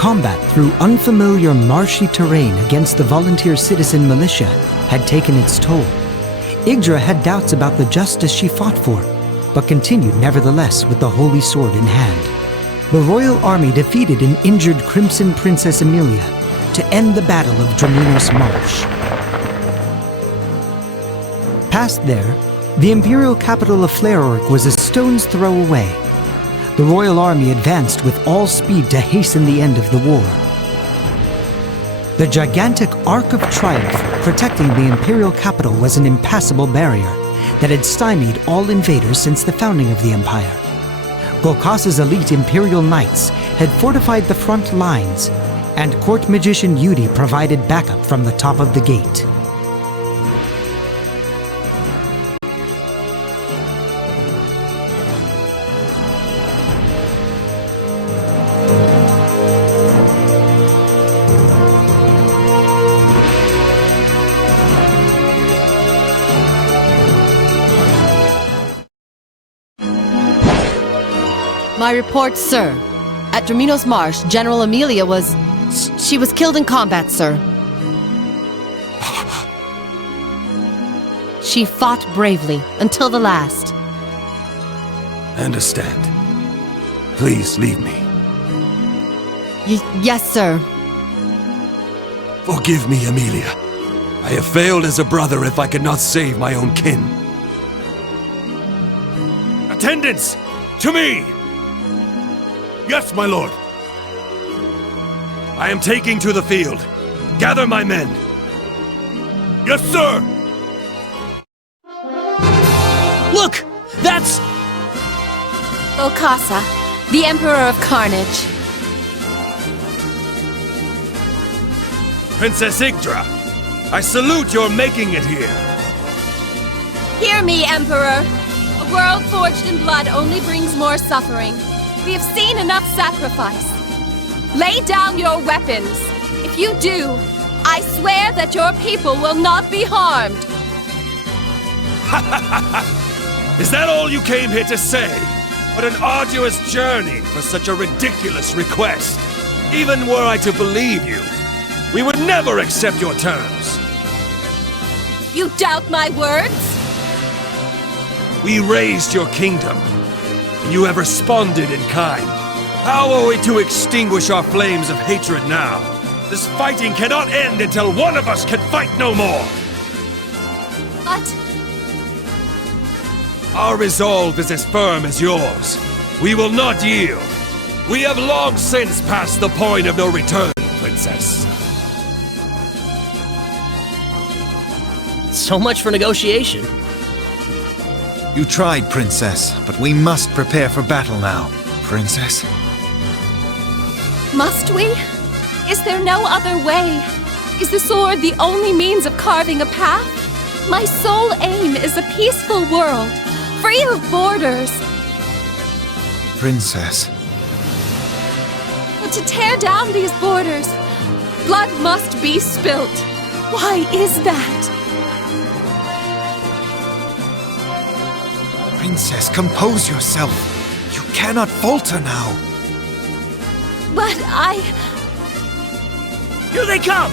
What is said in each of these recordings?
Combat through unfamiliar marshy terrain against the volunteer citizen militia had taken its toll. Yggdra had doubts about the justice she fought for, but continued nevertheless with the holy sword in hand. The royal army defeated an injured Crimson Princess Emilia to end the Battle of Draminos Marsh. Past there, the imperial capital of Flareorc was a stone's throw away. The royal army advanced with all speed to hasten the end of the war. The gigantic Arc of Triumph protecting the imperial capital was an impassable barrier that had stymied all invaders since the founding of the empire. Golkas's elite imperial knights had fortified the front lines, and court magician Yudi provided backup from the top of the gate. My report, sir. At Draminos Marsh, General Emilia was... She was killed in combat, sir. She fought bravely, until the last. I understand. Please leave me. Yes, sir. Forgive me, Emilia. I have failed as a brother if I could not save my own kin. Attendants! To me! Yes, my lord. I am taking to the field. Gather my men. Yes, sir! Look! That's... Golkasa, the Emperor of Carnage. Princess Yggdra, I salute your making it here. Hear me, Emperor. A world forged in blood only brings more suffering. We have seen enough sacrifice. Lay down your weapons. If you do, I swear that your people will not be harmed. Is that all you came here to say? What an arduous journey for such a ridiculous request. Even were I to believe you, we would never accept your terms. You doubt my words? We raised your kingdom, and you have responded in kind. How are we to extinguish our flames of hatred now? This fighting cannot end until one of us can fight no more! But... Our resolve is as firm as yours. We will not yield. We have long since passed the point of no return, Princess. So much for negotiation. You tried, Princess, but we must prepare for battle now, Princess. must we? Is there no other way? Is the sword the only means of carving a path? My sole aim is a peaceful world, free of borders. Princess. But to tear down these borders, blood must be spilt. Why is that? Princess, compose yourself. You cannot falter now. But Here they come!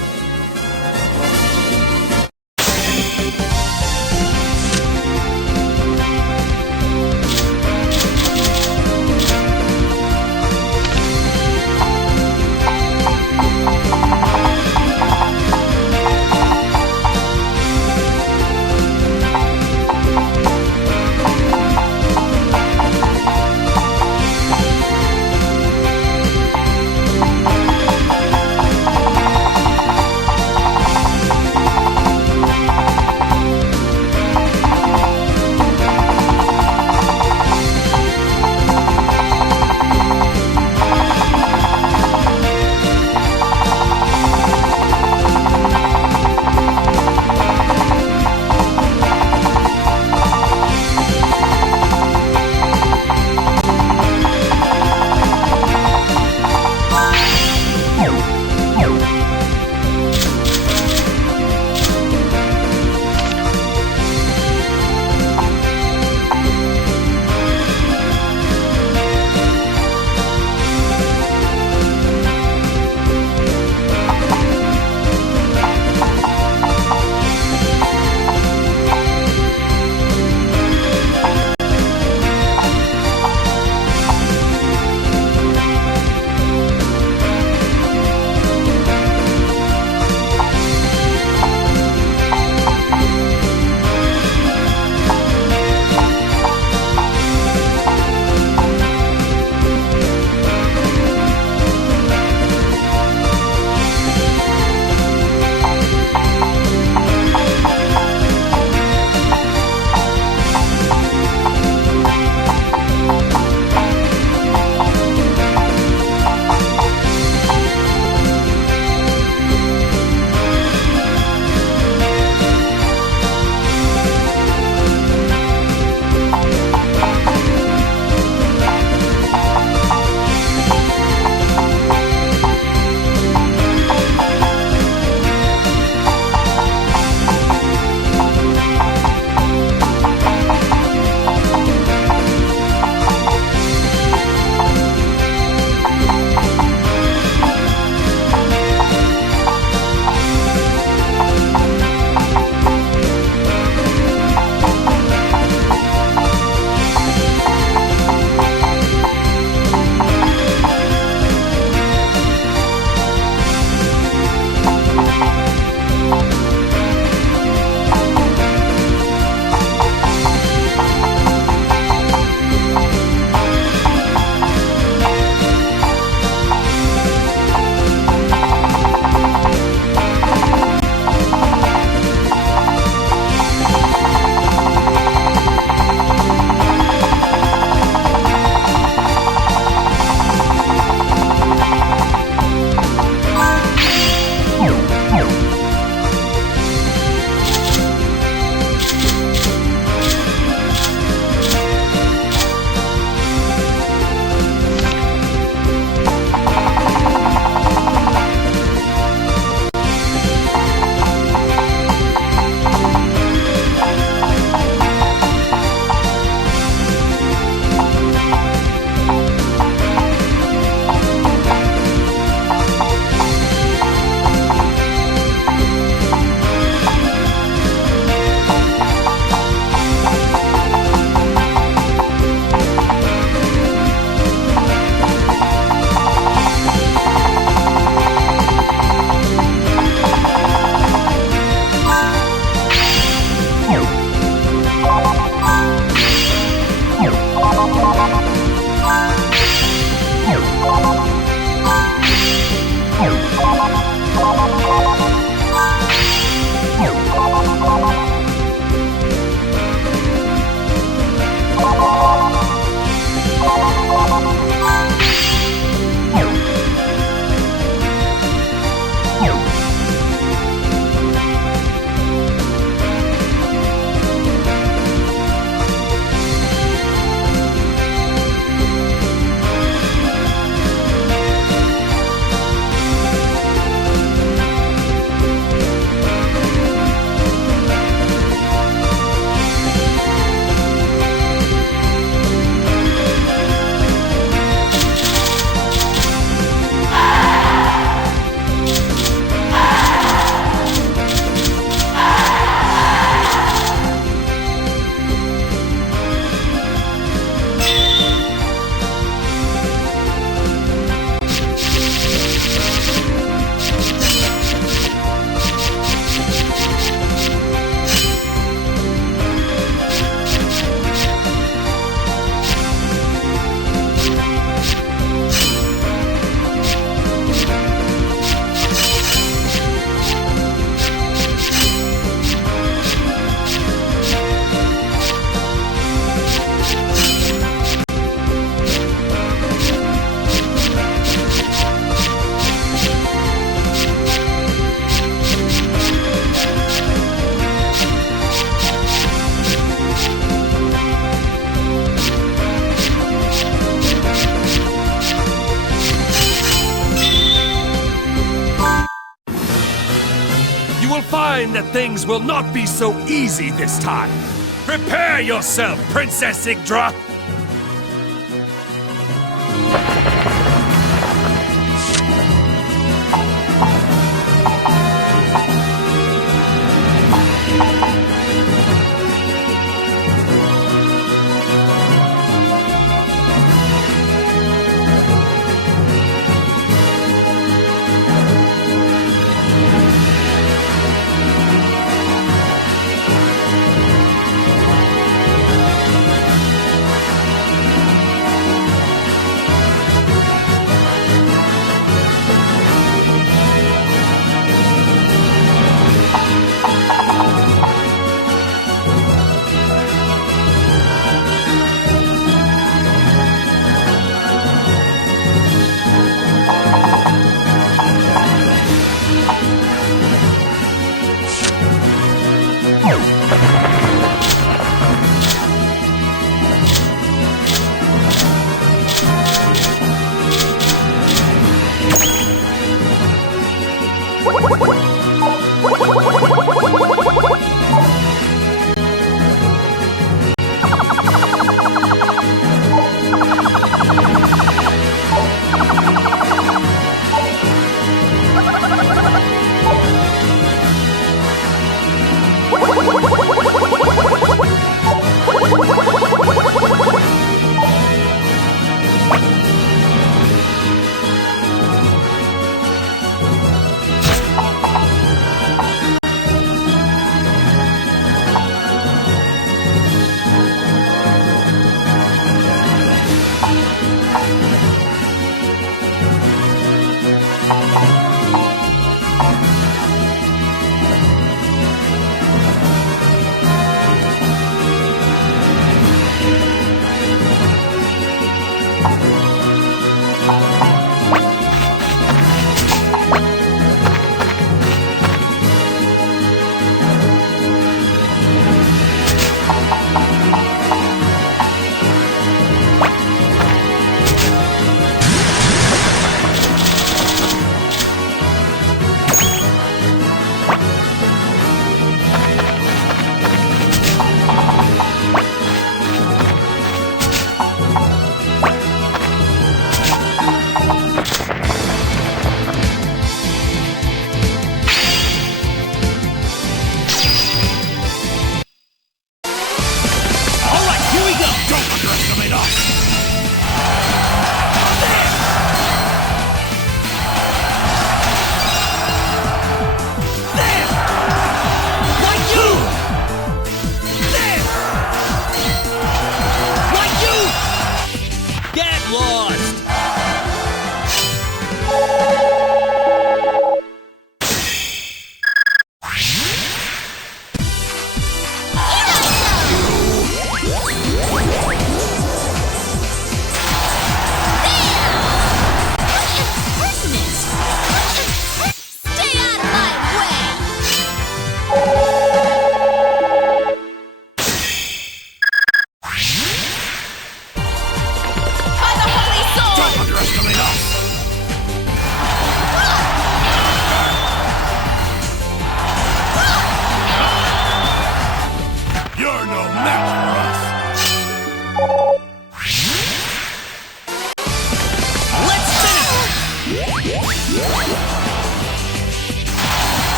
imagine that things will not be so easy this time. Prepare yourself, Princess Yggdra!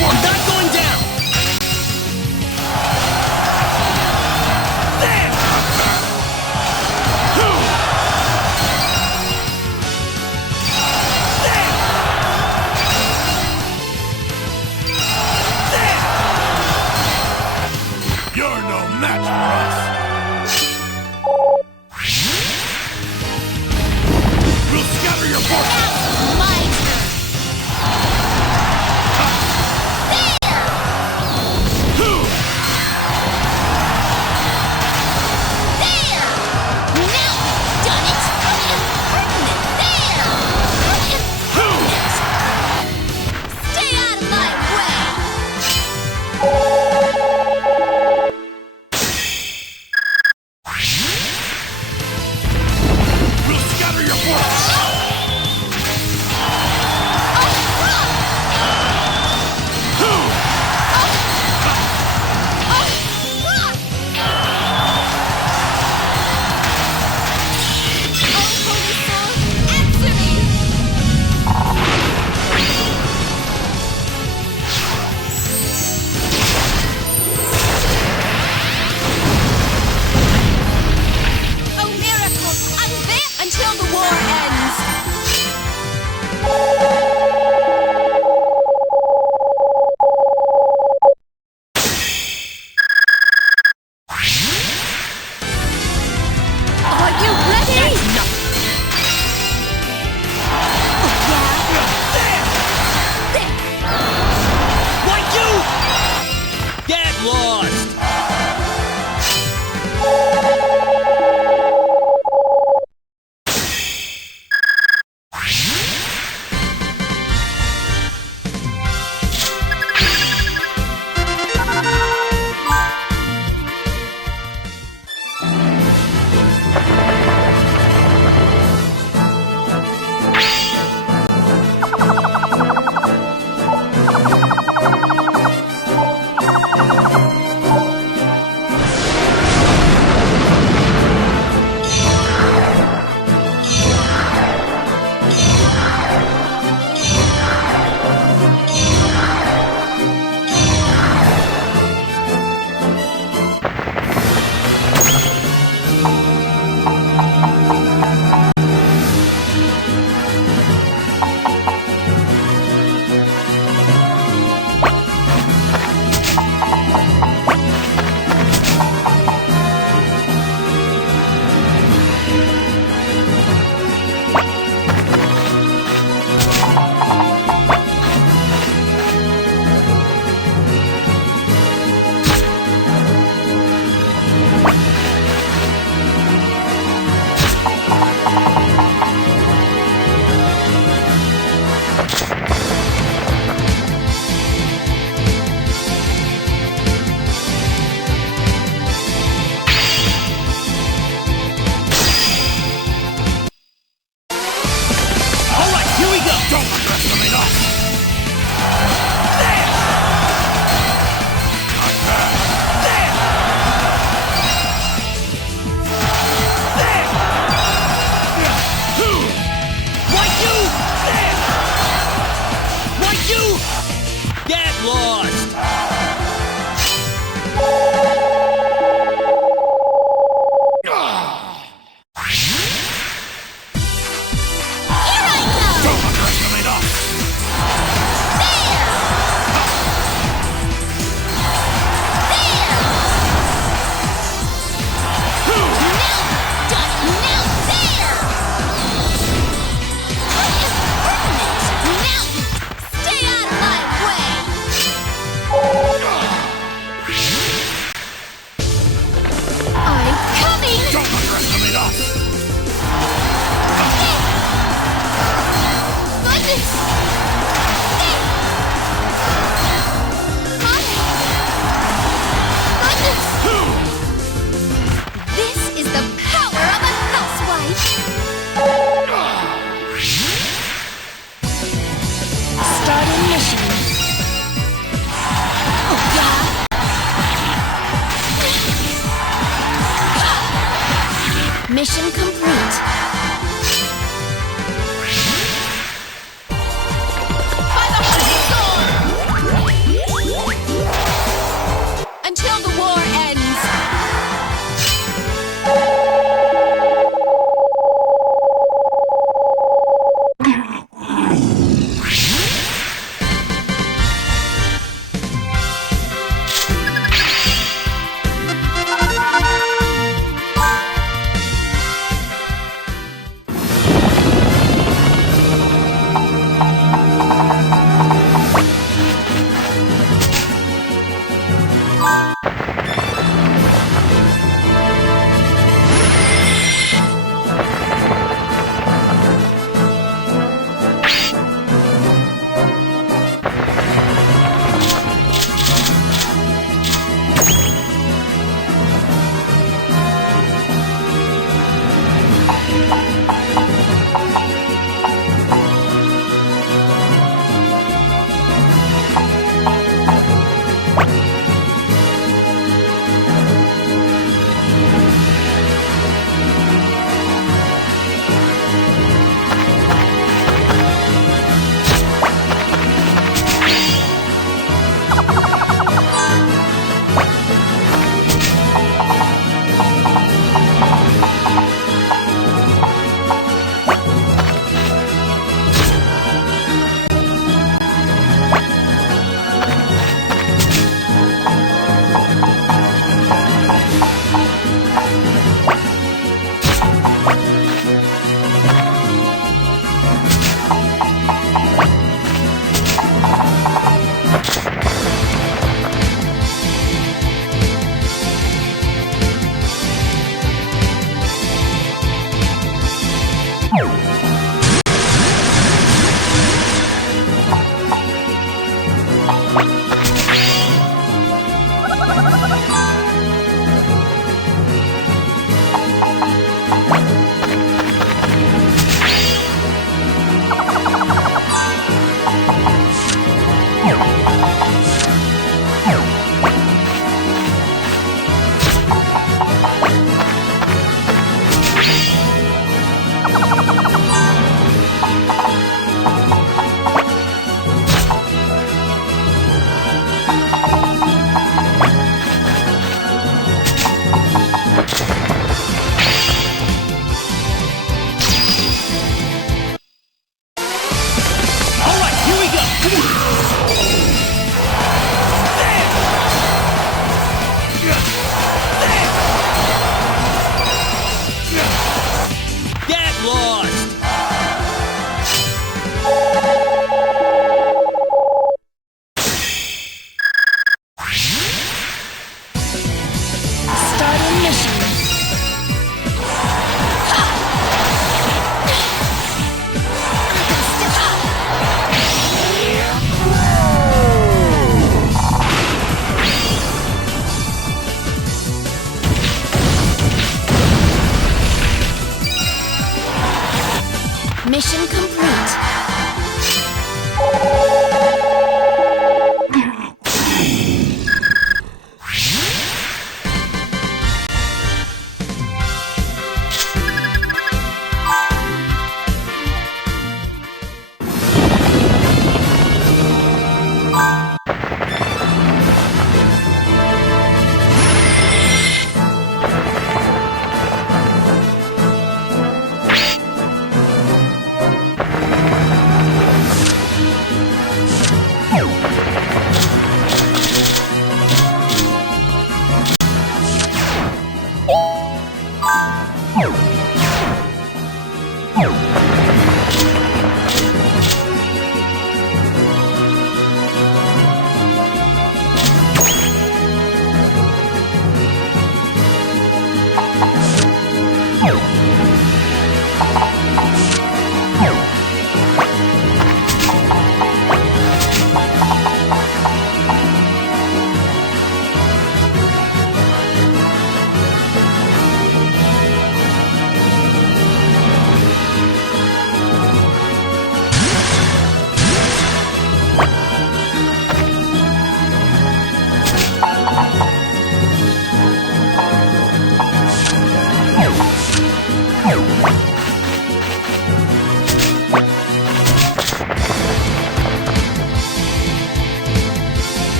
Not going down!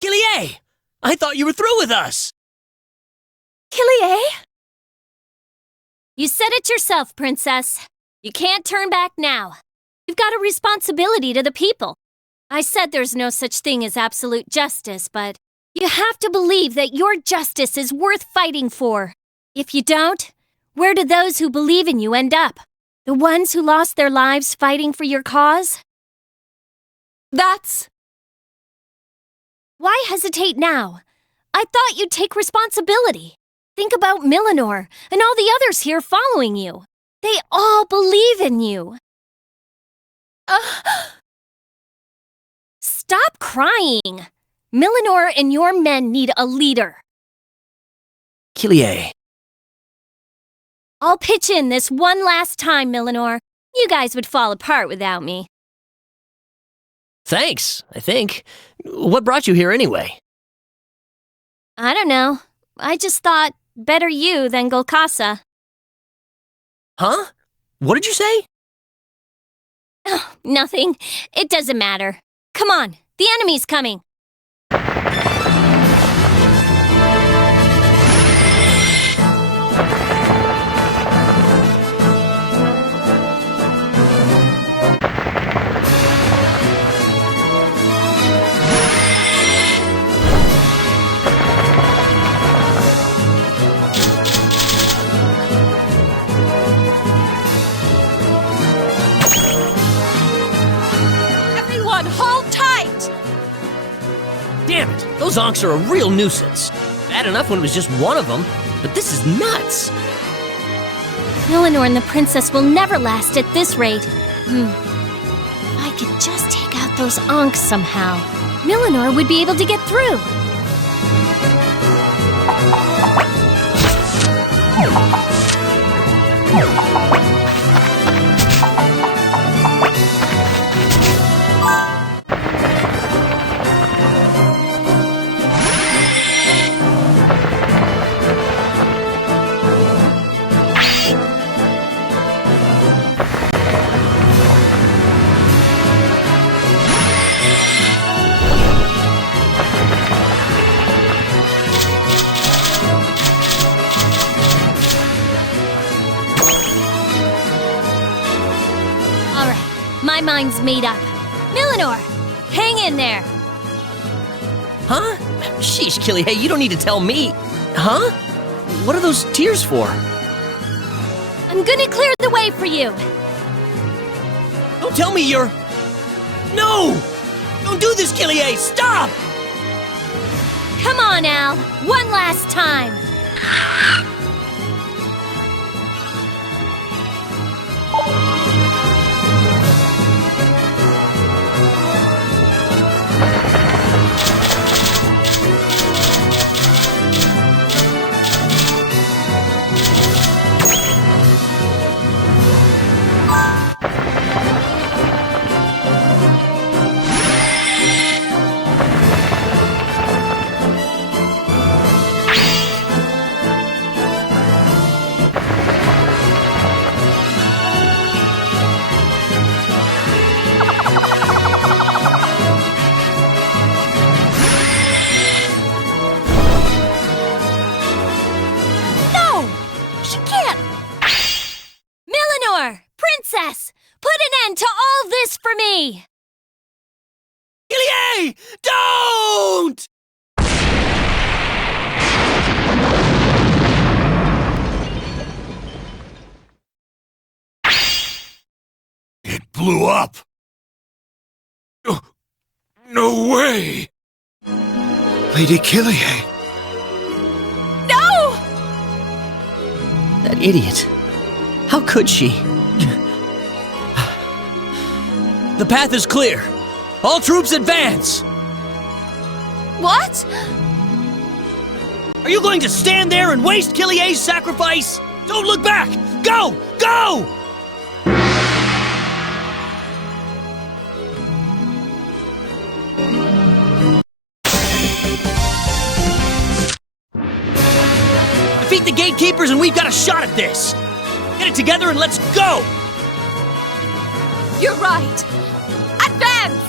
Kayleader! I thought you were through with us! Kayleader? You said it yourself, Princess. You can't turn back now. You've got a responsibility to the people. I said there's no such thing as absolute justice, but you have to believe that your justice is worth fighting for. If you don't, where do those who believe in you end up? The ones who lost their lives fighting for your cause? That's... Why hesitate now? I thought you'd take responsibility. Think about Millinor and all the others here following you. They all believe in you. Stop crying. Millinor and your men need a leader. Kayleader. I'll pitch in this one last time, Millinor. You guys would fall apart without me. Thanks, I think. What brought you here anyway? I don't know. I just thought, better you than Golkassa. Huh? What did you say? Oh, nothing. It doesn't matter. Come on, the enemy's coming. Everyone, hold tight! Damn it, those onks are a real nuisance. Bad enough when it was just one of them, but this is nuts. Millinor and the princess will never last at this rate. If I could just take out those onks somehow, Millinor would be able to get through. My mind's made up. Millinor, hang in there. Huh? Sheesh, Kayleader, you don't need to tell me. Huh? What are those tears for? I'm gonna clear the way for you. Don't tell me you're... No! Don't do this, Kayleader! Stop! Come on, Al. One last time. Princess! Put an end to all this for me! Kayleader! Don't! It blew up! No way! Lady Kayleader! No! That idiot. How could she? The path is clear. All troops advance! What? Are you going to stand there and waste Kayleader's sacrifice? Don't look back! Go! Go! Defeat the gatekeepers and we've got a shot at this! Get it together and let's go! You're right. Advance!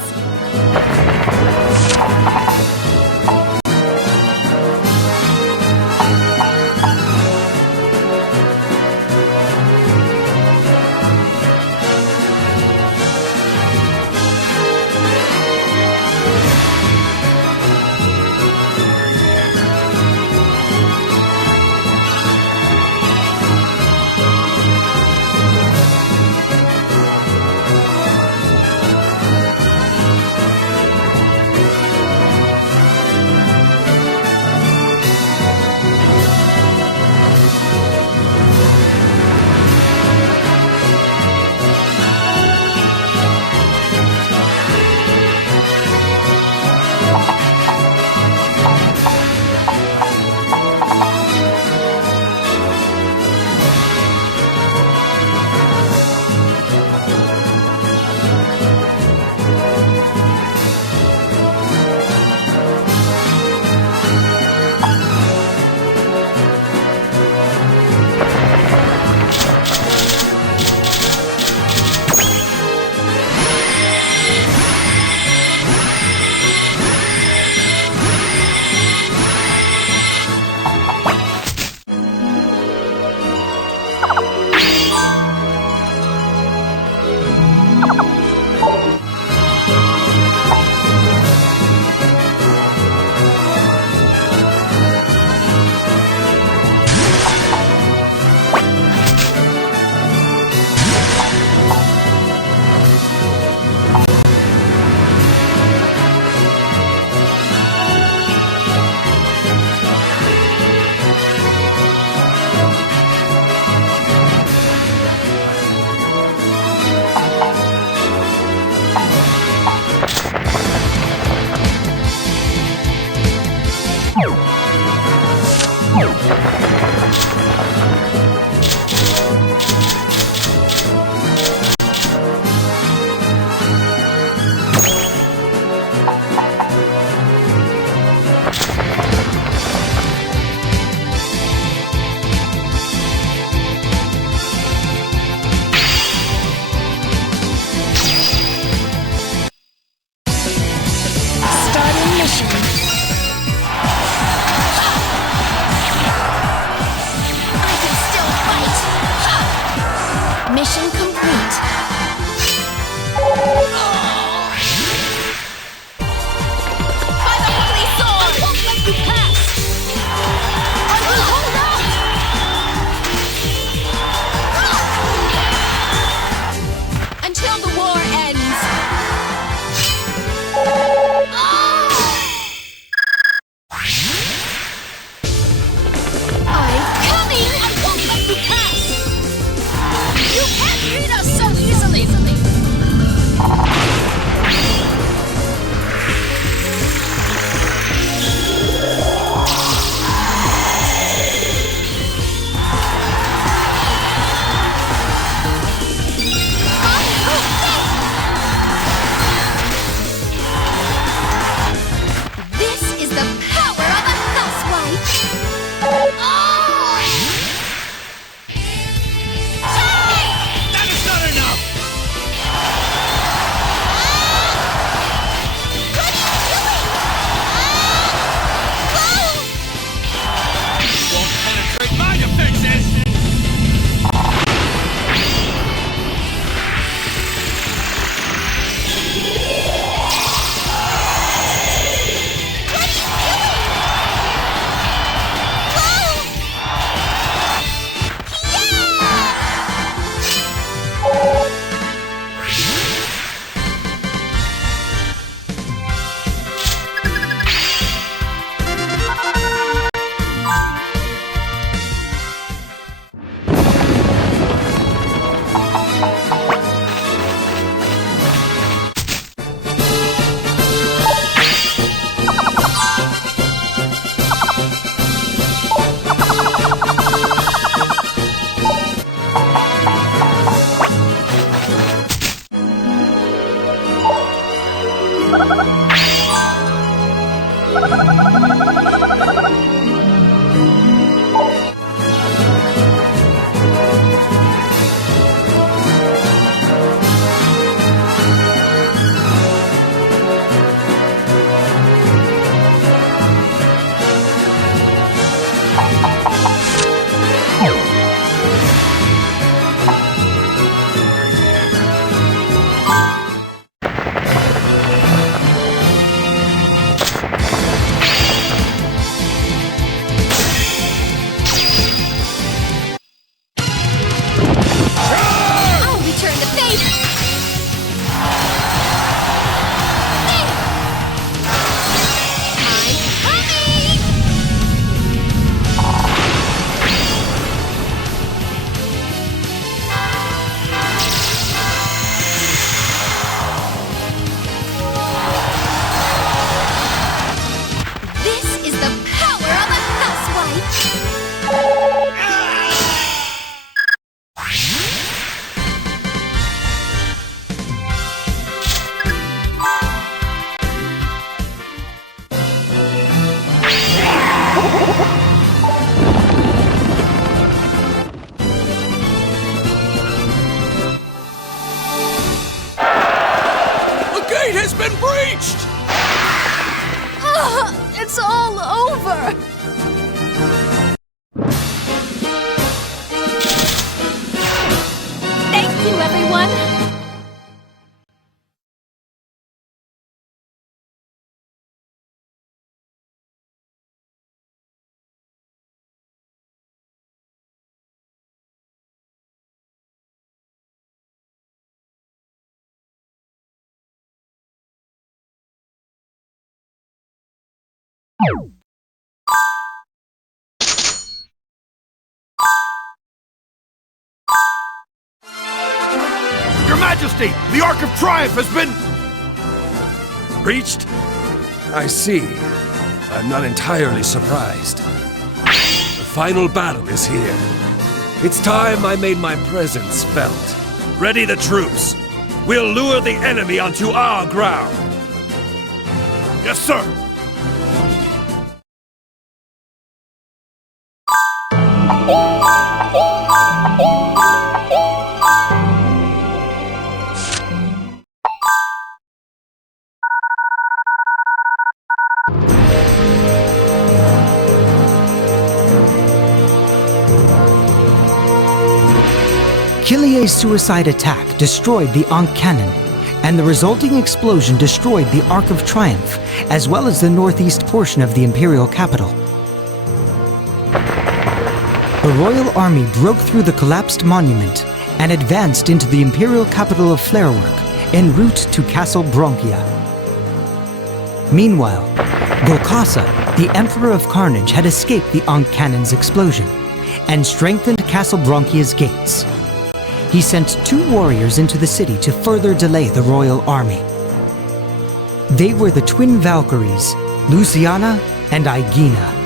I'll return the favor! This is the power of a housewife! The gate has been breached! It's all over! Thank you, everyone! Your Majesty, the Ark of Triumph has been... breached? I see. I'm not entirely surprised. The final battle is here. It's time I made my presence felt. Ready the troops. We'll lure the enemy onto our ground. Yes, sir. Kayleader's suicide attack destroyed the Ankh cannon, and the resulting explosion destroyed the Ark of Triumph, as well as the northeast portion of the imperial capital. The royal army broke through the collapsed monument and advanced into the imperial capital of Flarework, en route to Castle Bronchia. Meanwhile, Golkasa, the Emperor of Carnage, had escaped the Ankh cannon's explosion and strengthened Castle Bronchia's gates. He sent 2 warriors into the city to further delay the royal army. They were the twin Valkyries, Luciana and Yggdra.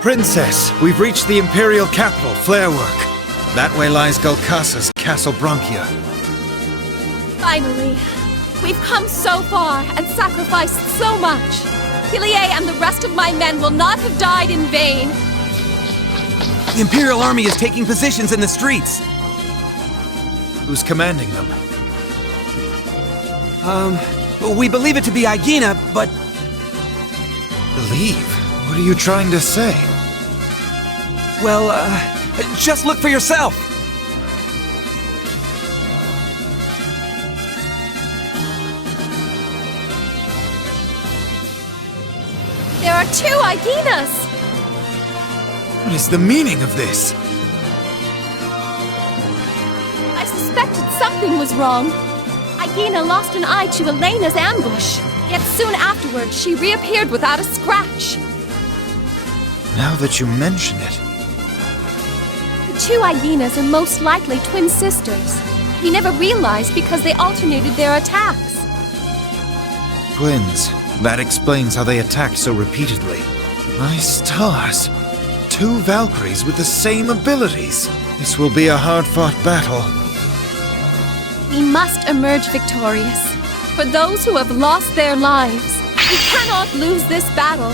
Princess, we've reached the Imperial capital, Flarework. That way lies Golkasa's Castle Bronchia. Finally! We've come so far and sacrificed so much. Kayleader and the rest of my men will not have died in vain. The Imperial Army is taking positions in the streets. Who's commanding them? We believe it to be Yggdra, but... Believe? What are you trying to say? Well, just look for yourself. There are 2 Yggdras! What is the meaning of this? I suspected something was wrong. Yggdra lost an eye to Elena's ambush. Yet soon afterwards, she reappeared without a scratch. Now that you mention it... The 2 Yggdras are most likely twin sisters. We never realized because they alternated their attacks. Twins. That explains how they attacked so repeatedly. My stars. 2 Valkyries with the same abilities. This will be a hard-fought battle. We must emerge victorious. For those who have lost their lives, we cannot lose this battle.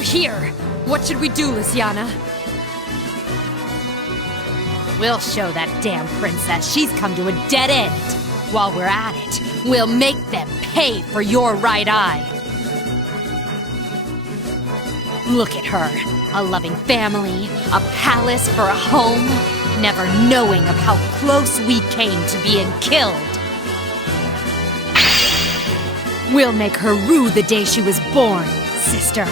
They're here! What should we do, Luciana? We'll show that damn princess she's come to a dead end. While we're at it, we'll make them pay for your right eye. Look at her. A loving family, a palace for a home, never knowing of how close we came to being killed. We'll make her rue the day she was born, sister.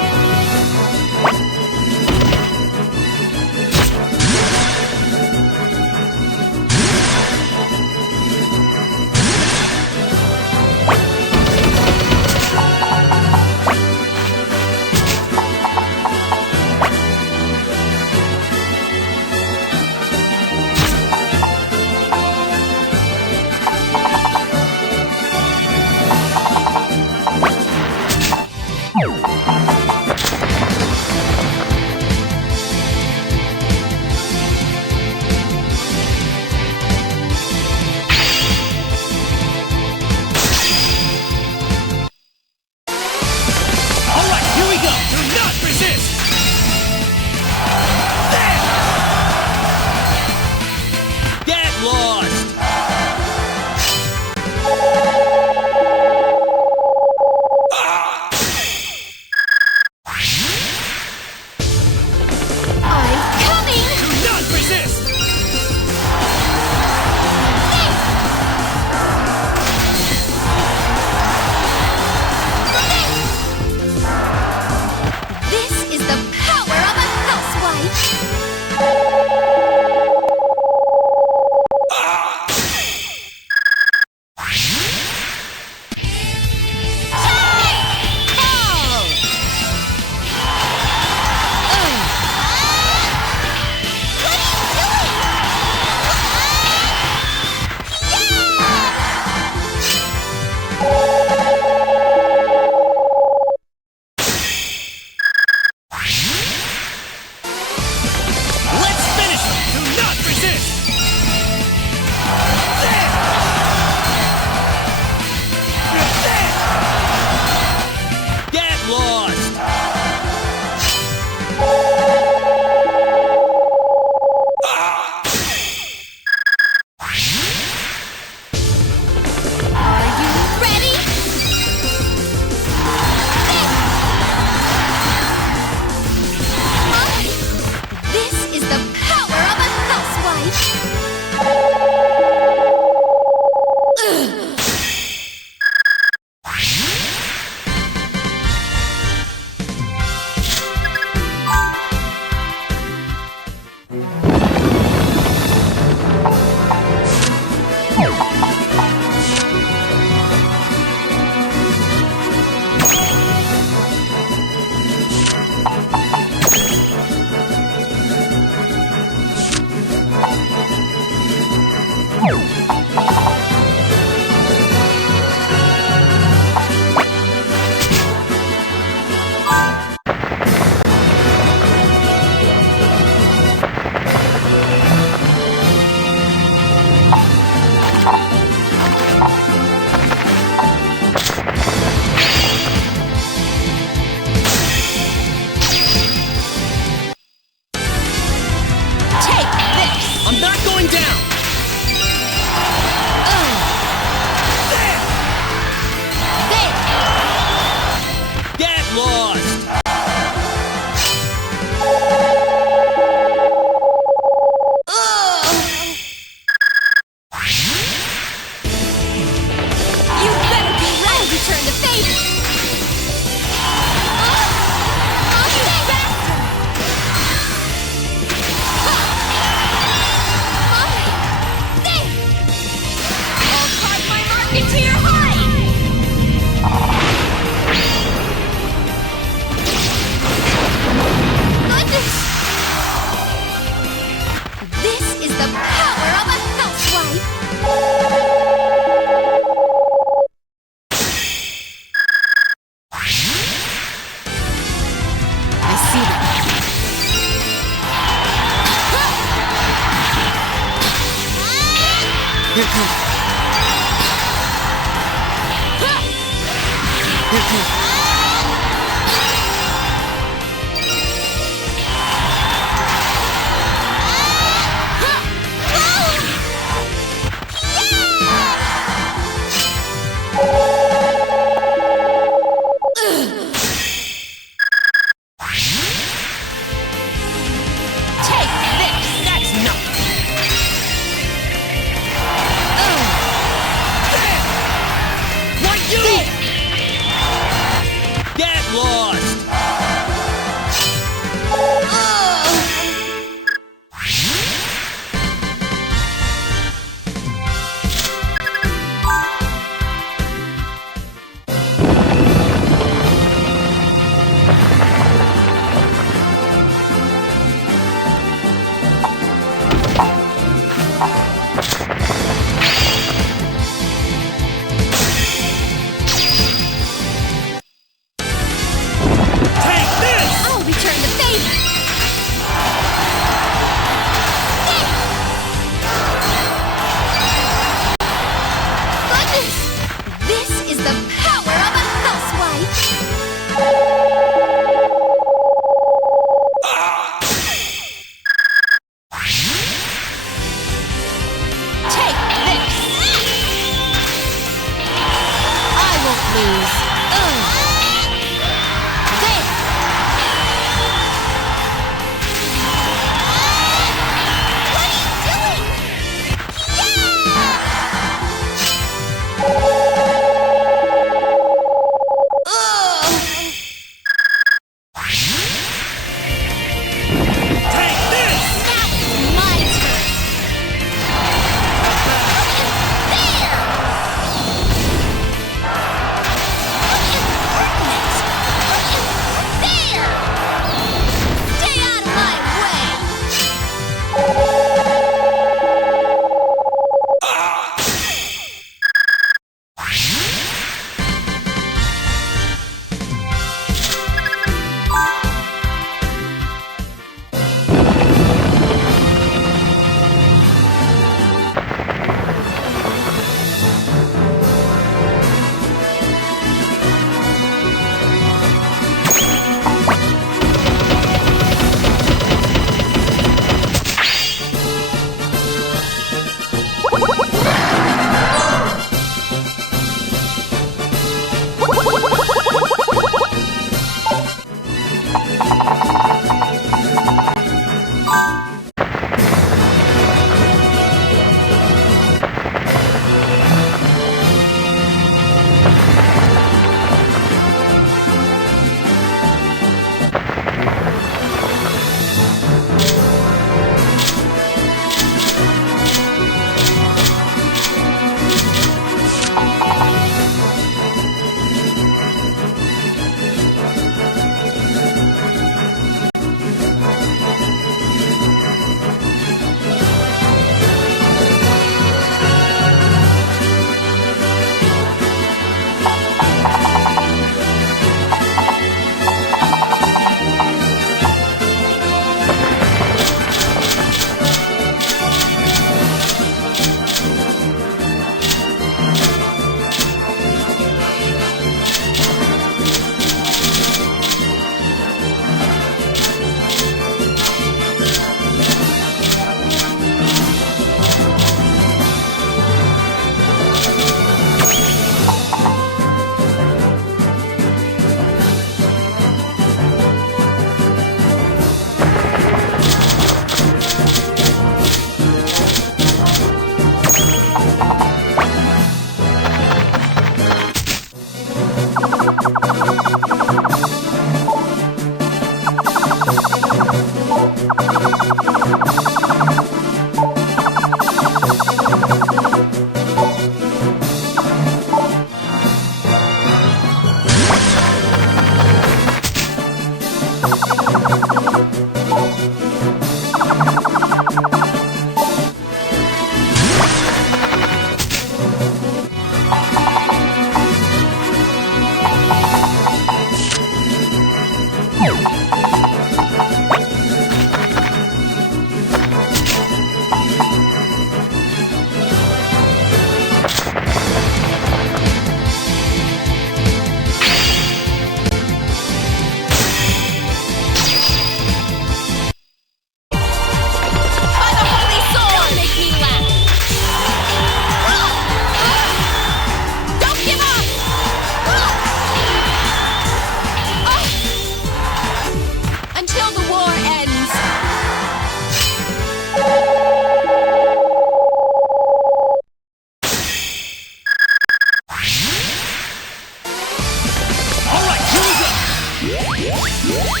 Why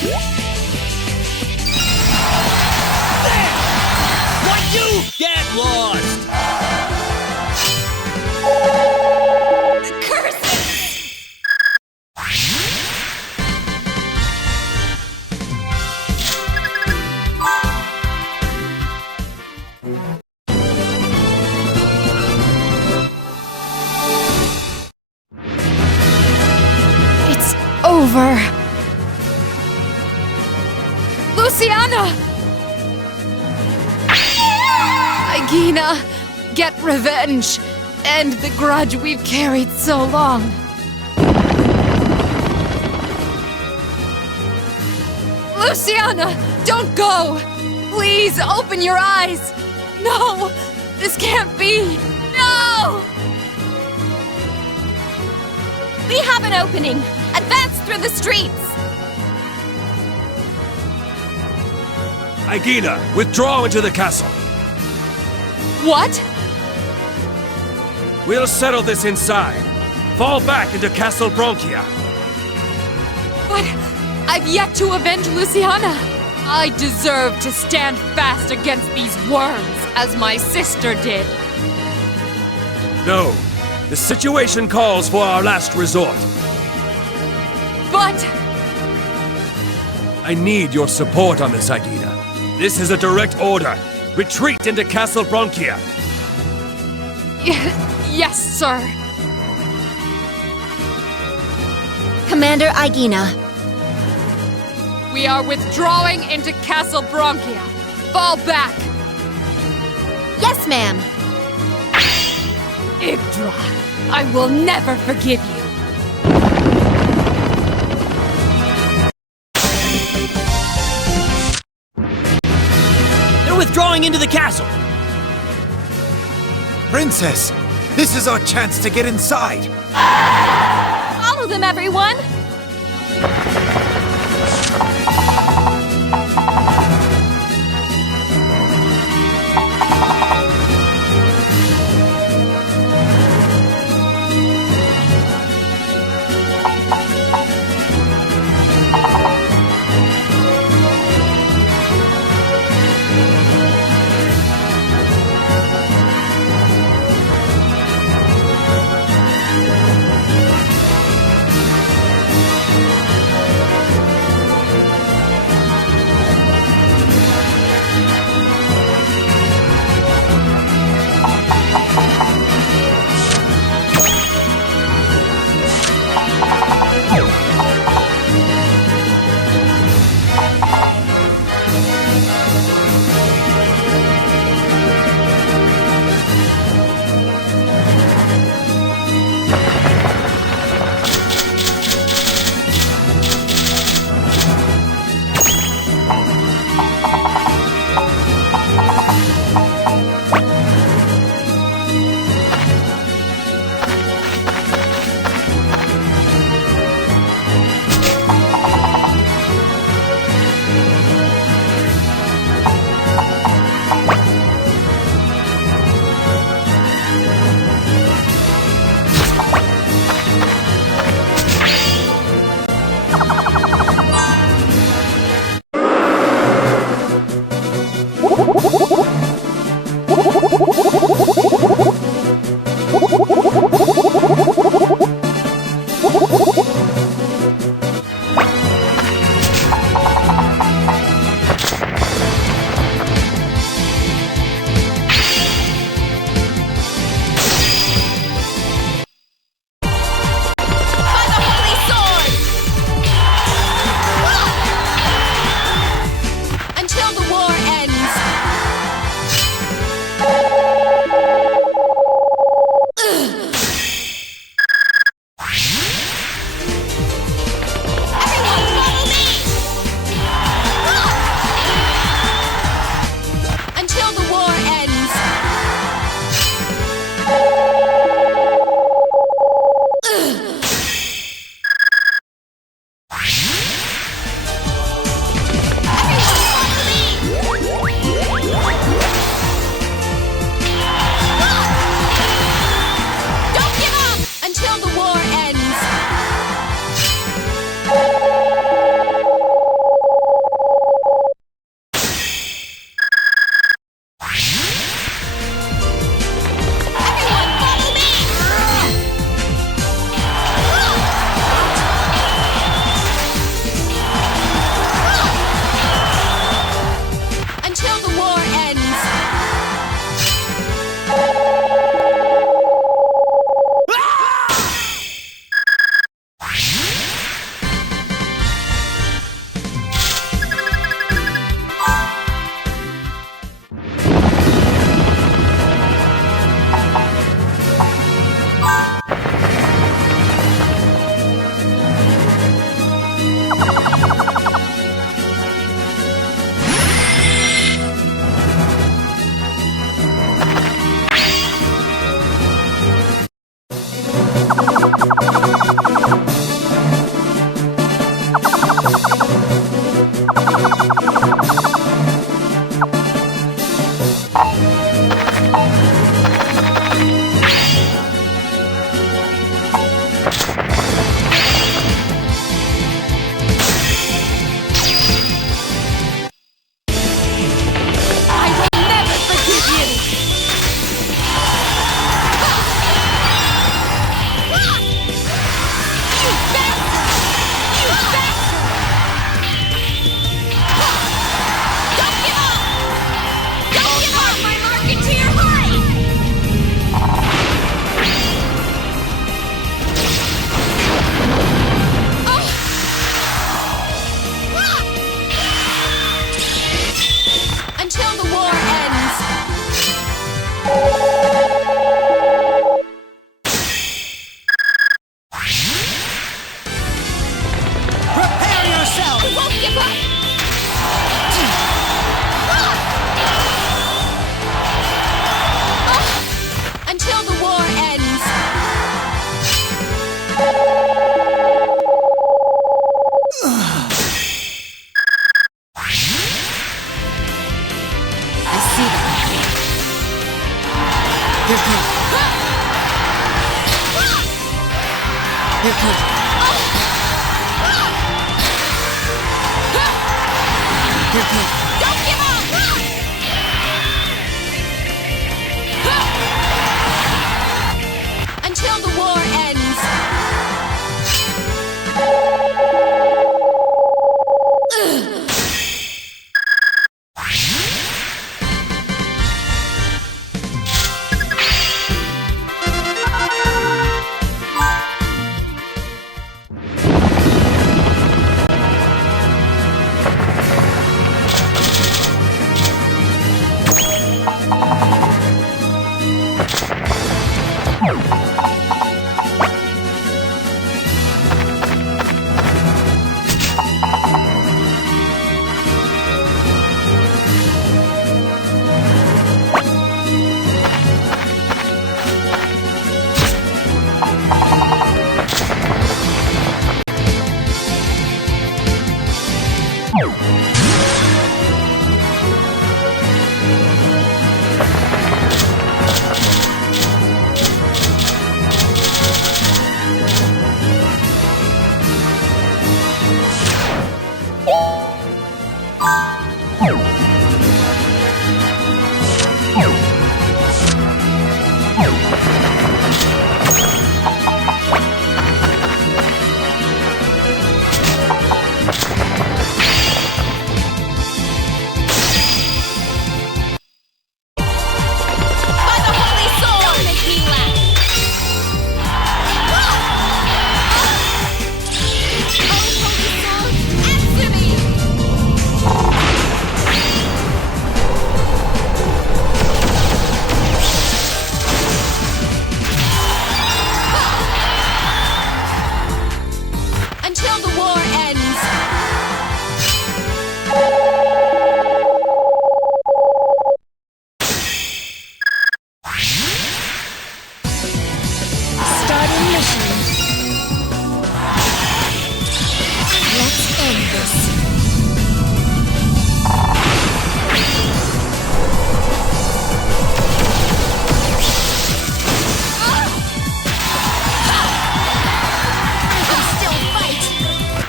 you get lost? It's over. Luciana! Yggdra, get revenge. End the grudge we've carried so long. Luciana, don't go! Please open your eyes! No! This can't be! No! We have an opening! Advance through the streets! Yggdra, withdraw into the castle. What? We'll settle this inside. Fall back into Castle Bronchia. But I've yet to avenge Luciana. I deserve to stand fast against these worms, as my sister did. No. The situation calls for our last resort. But I need your support on this, Yggdra. This is a direct order. Retreat into Castle Bronchia. yes, sir. Commander Yggdra. We are withdrawing into Castle Bronchia. Fall back. Yes, ma'am. Yggdra, I will never forgive you. They're withdrawing into the castle. Princess, this is our chance to get inside. Follow them, everyone! Don't give up! Until the war ends.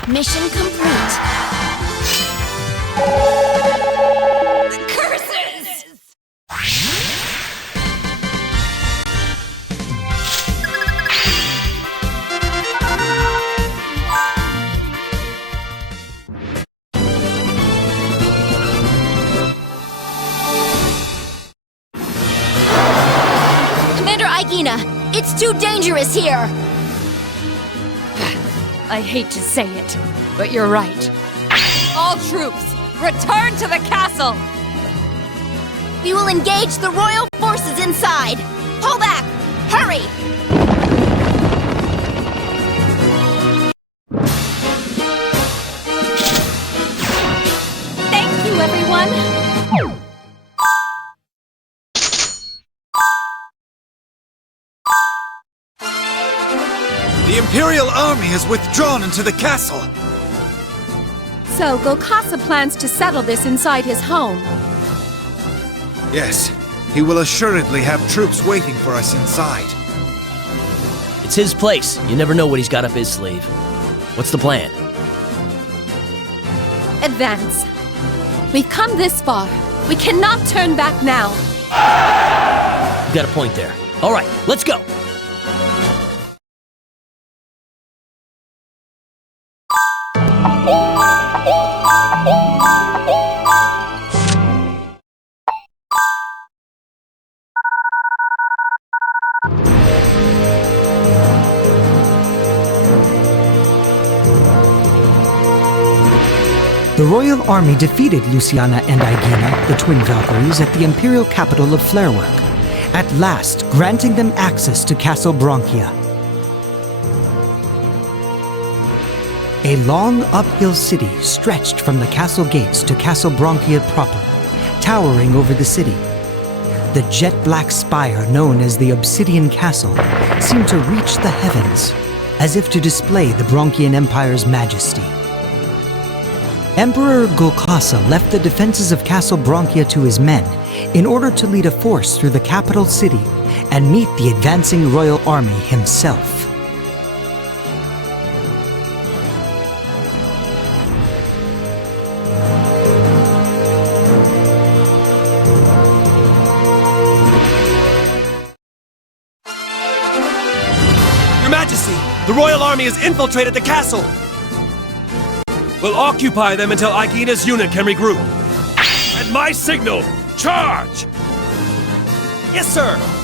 Mission complete. Curses! Commander Yggdra, it's too dangerous here. I hate to say it, but you're right. All troops, return to the castle! We will engage the royal forces inside. Pull back! Hurry! Thank you, everyone! The Imperial army has withdrawn into the castle! So, Gokasa plans to settle this inside his home. Yes, he will assuredly have troops waiting for us inside. It's his place. You never know what he's got up his sleeve. What's the plan? Advance. We've come this far. We cannot turn back now. You got a point there. All right, let's go! The royal army defeated Luciana and Yggdrana, the twin Valkyries, at the imperial capital of Flarework, at last granting them access to Castle Bronchia. A long uphill city stretched from the castle gates to Castle Bronchia proper, towering over the city. The jet-black spire known as the Obsidian Castle seemed to reach the heavens, as if to display the Bronchian Empire's majesty. Emperor Gokasa left the defenses of Castle Bronchia to his men in order to lead a force through the capital city and meet the advancing royal army himself. royal army has infiltrated the castle! We'll occupy them until Yggdra's unit can regroup. At my signal, charge! Yes, sir!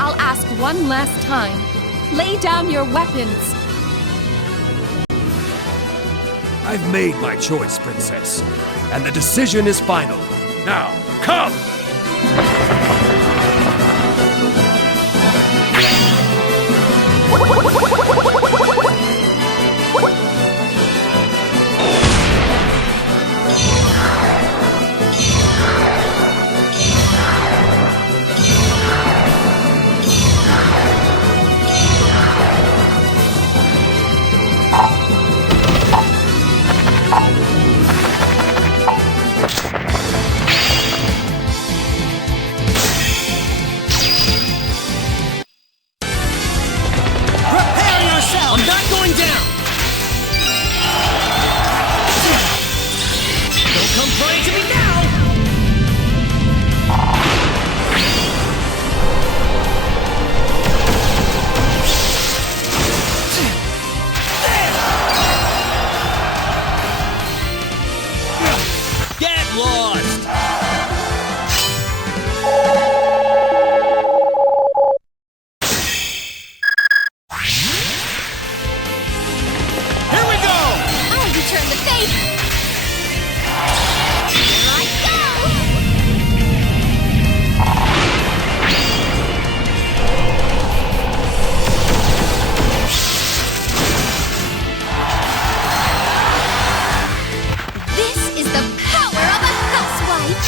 I'll ask one last time. Lay down your weapons. I've made my choice, Princess, and the decision is final. Now, come! Here I go! This is the power of a housewife!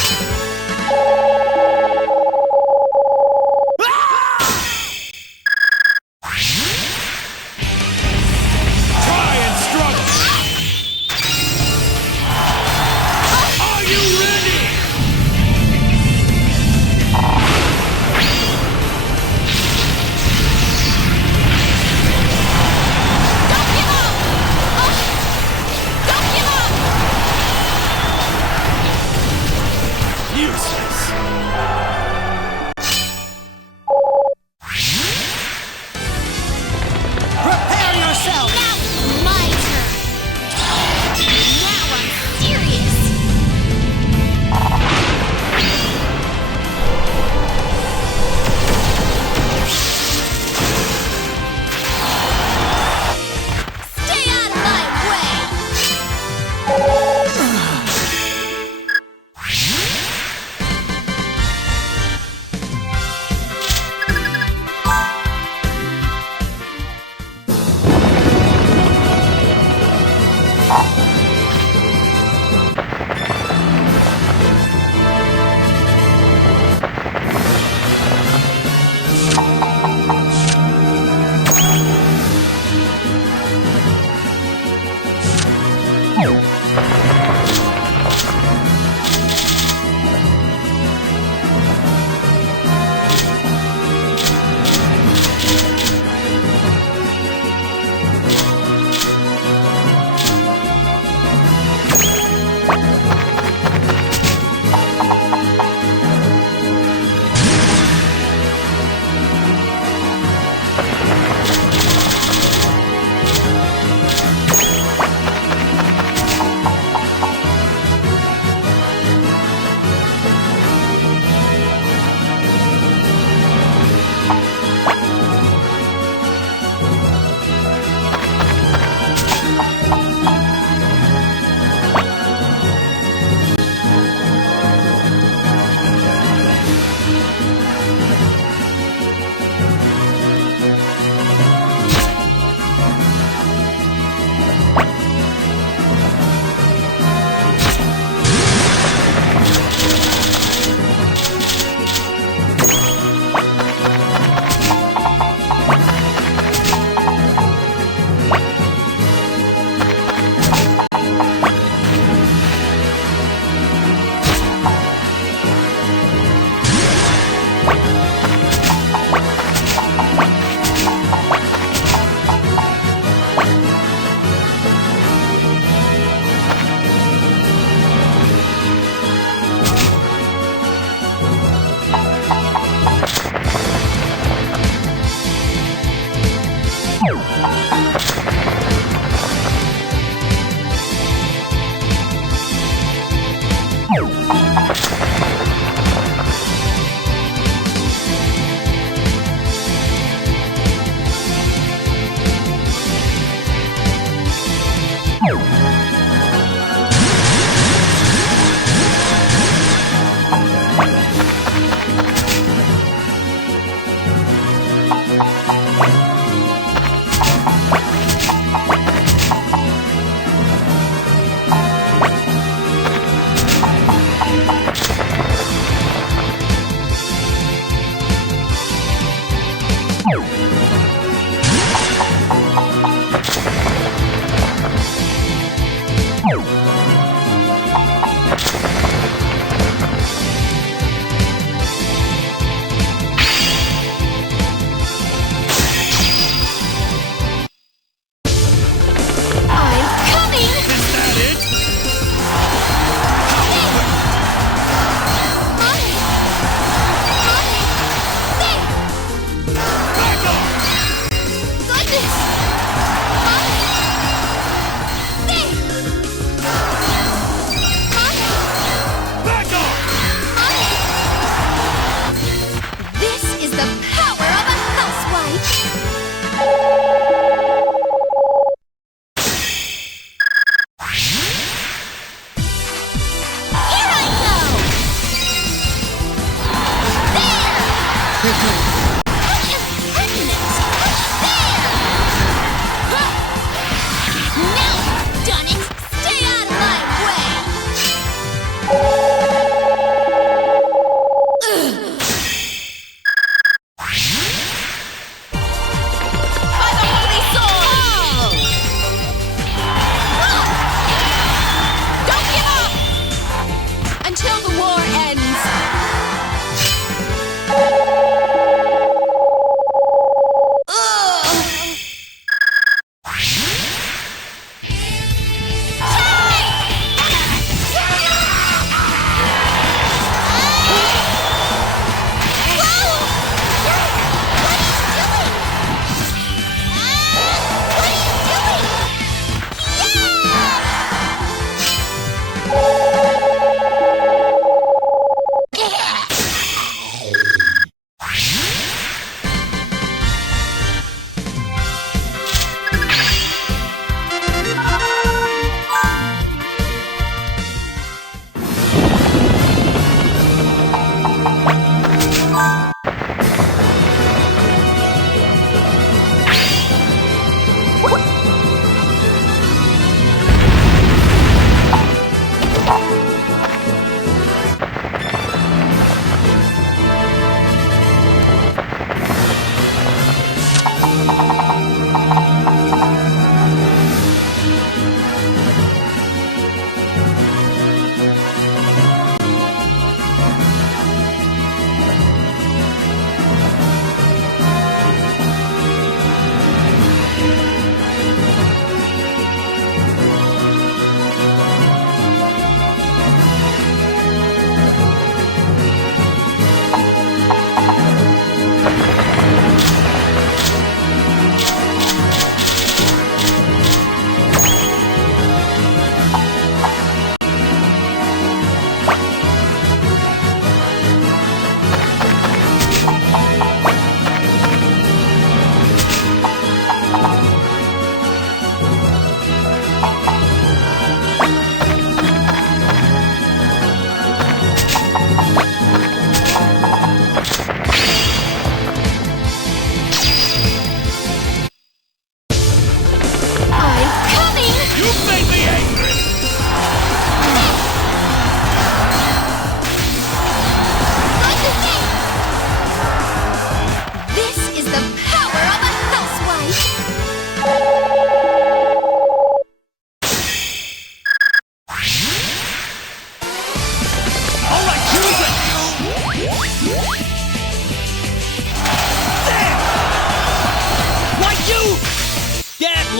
Try and struggle! Are you ready? Don't give up! Don't give up! Useless. Prepare yourself! Now it's my turn! Now I'm serious! Stay out of my way!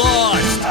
lost!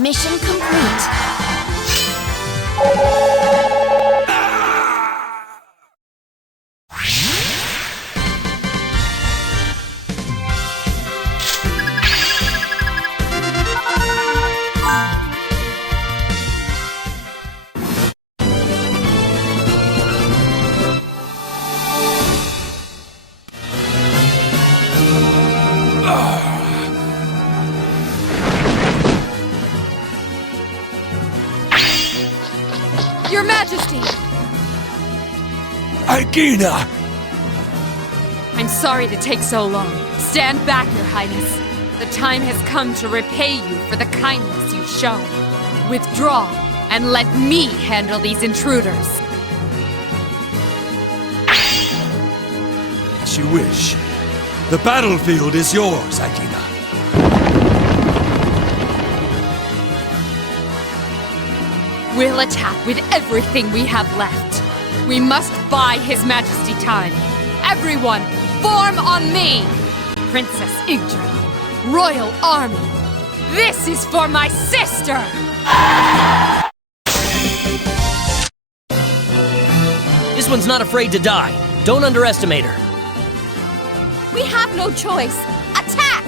Mission complete. Your Majesty! Yggdra! I'm sorry to take so long. Stand back, Your Highness. The time has come to repay you for the kindness you've shown. Withdraw, and let me handle these intruders. As you wish. The battlefield is yours, Yggdra. We'll attack with everything we have left. We must buy His Majesty time. Everyone, form on me! Princess Yggdra, royal army, this is for my sister! This one's not afraid to die. Don't underestimate her. We have no choice. Attack!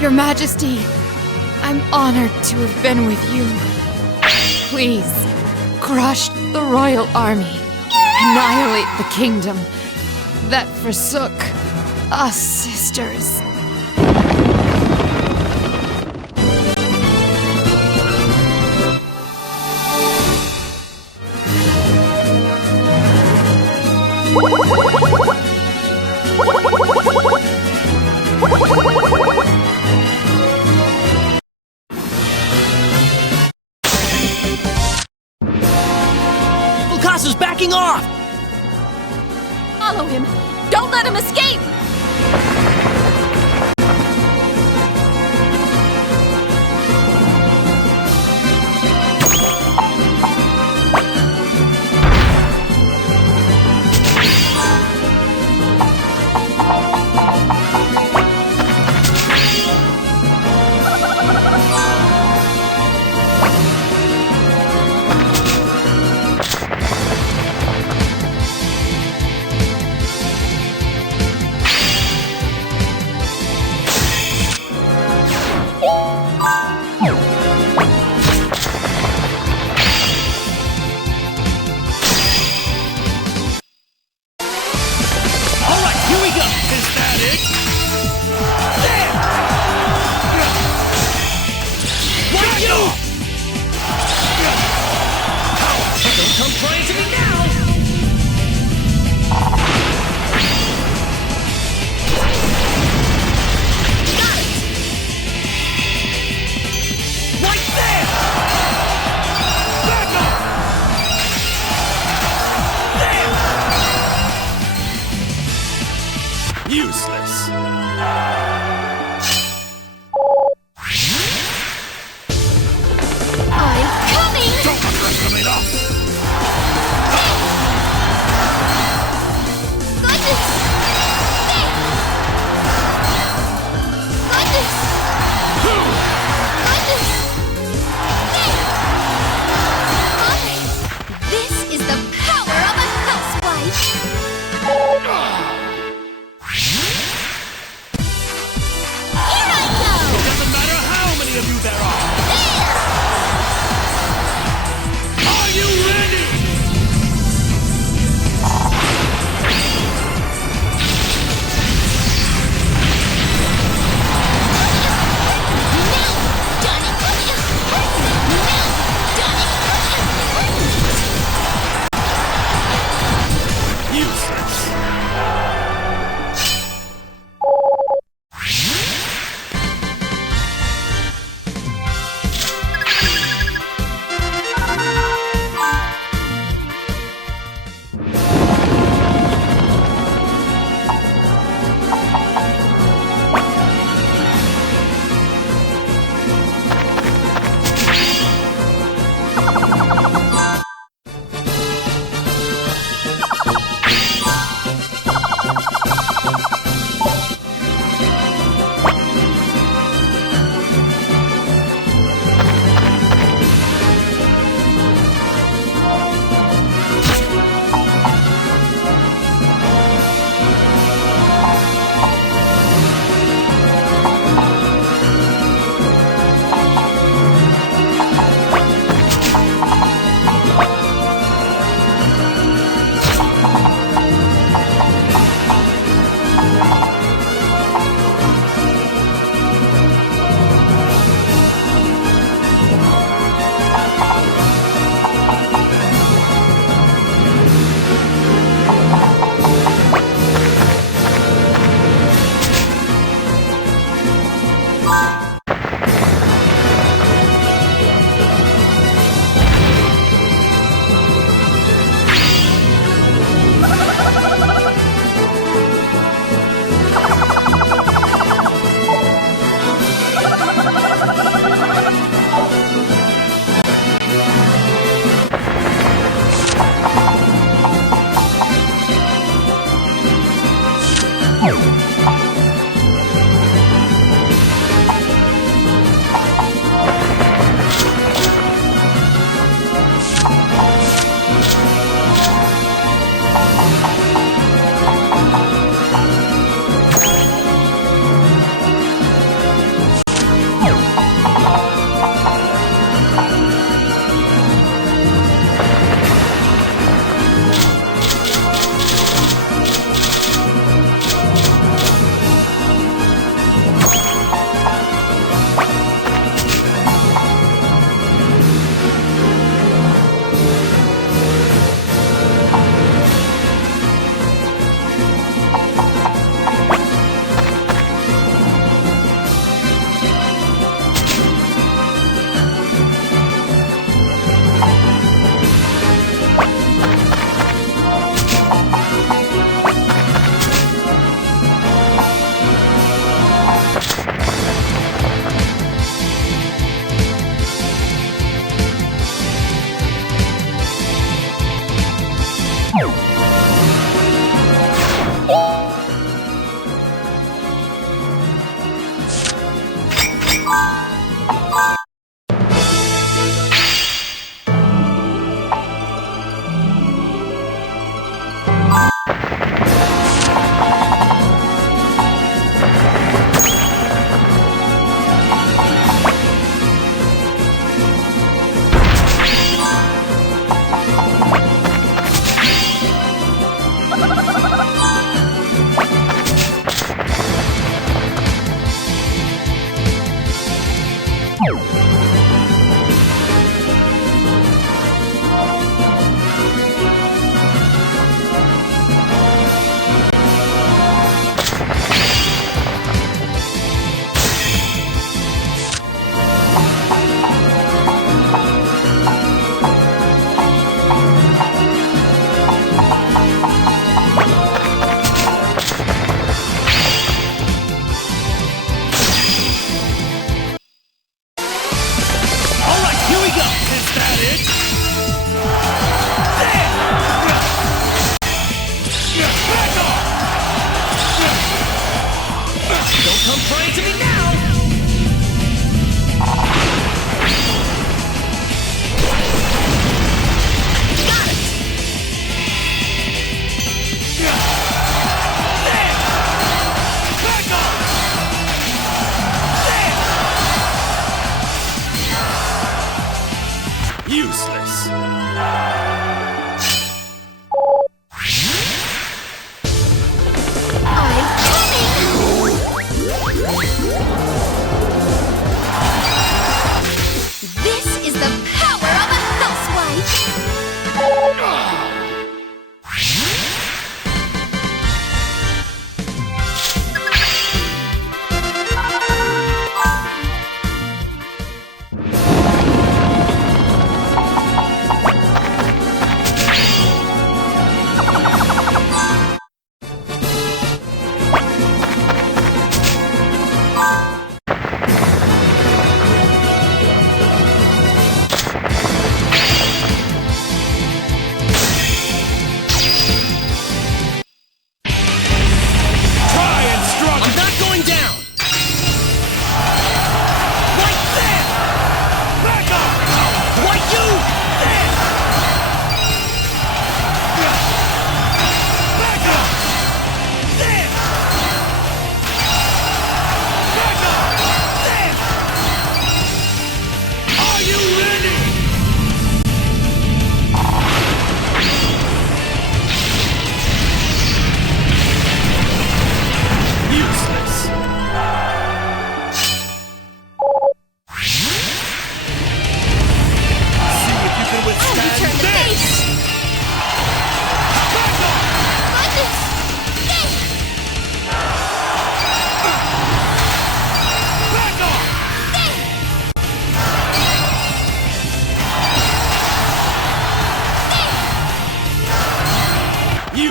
Your Majesty, I'm honored to have been with you. Please, crush the royal army. Annihilate the kingdom that forsook us sisters. Vulcasa's backing off! Follow him! Don't let him escape! Useless. I'm coming! Don't underestimate us! Goodness! Goodness! Goodness! This is the power of a housewife!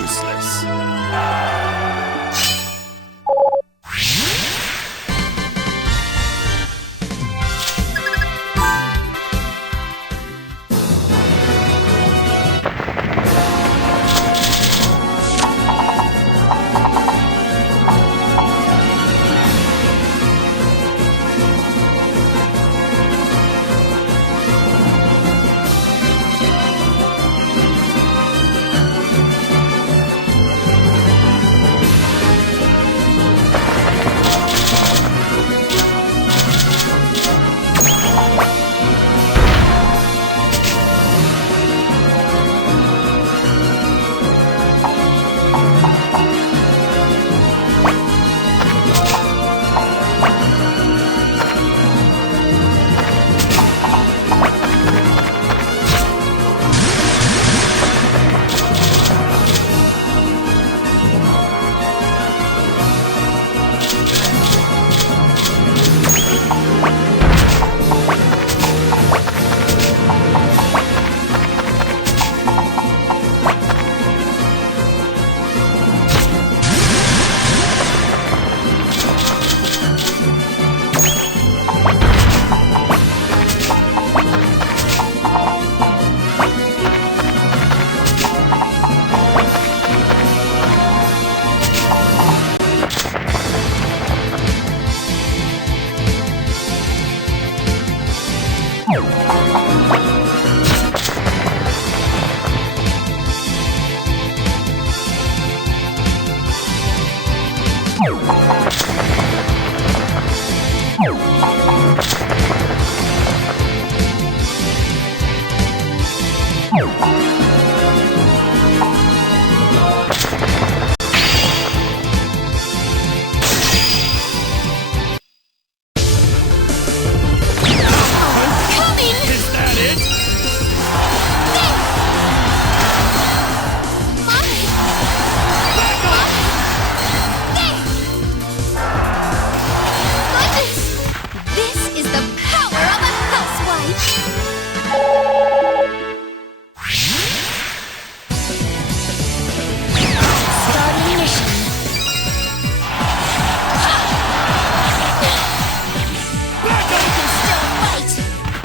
useless.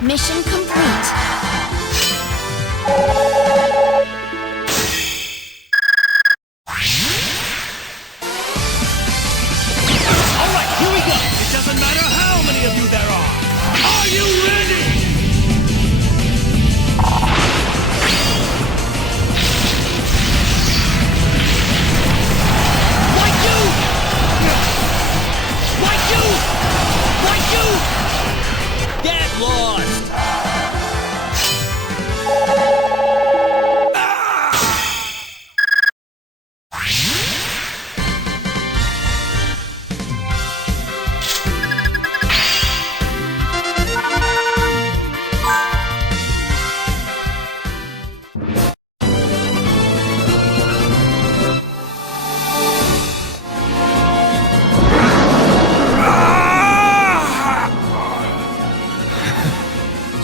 Mission complete. Alright, here we go! It doesn't matter how many of you there are! Are you ready? Why you? Why you? Why you? Get lost!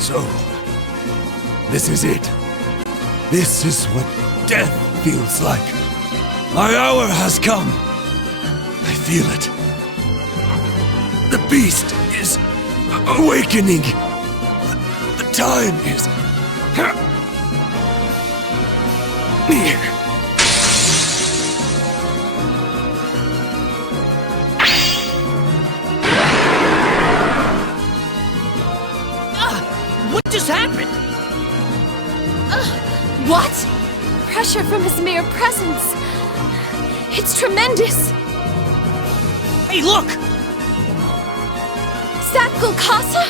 So, this is it. This is what death feels like. My hour has come. I feel it. The beast is awakening. The time is near. What just happened? What? Pressure from his mere presence. It's tremendous. Hey, look! Is that Gulkasa?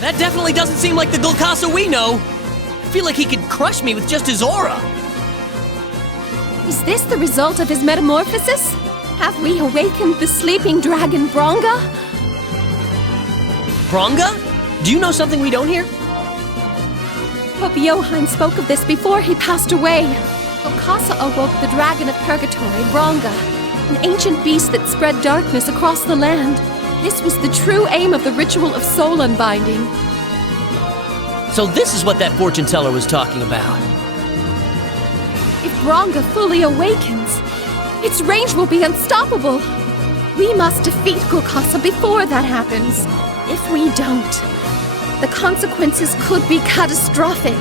That definitely doesn't seem like the Gulkasa we know. I feel like he could crush me with just his aura. Is this the result of his metamorphosis? Have we awakened the sleeping dragon Bronga? Bronga? Do you know something we don't hear? Pope Johann spoke of this before he passed away. Gulkasa awoke the dragon of Purgatory, Bronga, an ancient beast that spread darkness across the land. This was the true aim of the ritual of soul unbinding. So this is what that fortune teller was talking about. If Bronga fully awakens, its range will be unstoppable. We must defeat Golkasa before that happens. If we don't, the consequences could be catastrophic.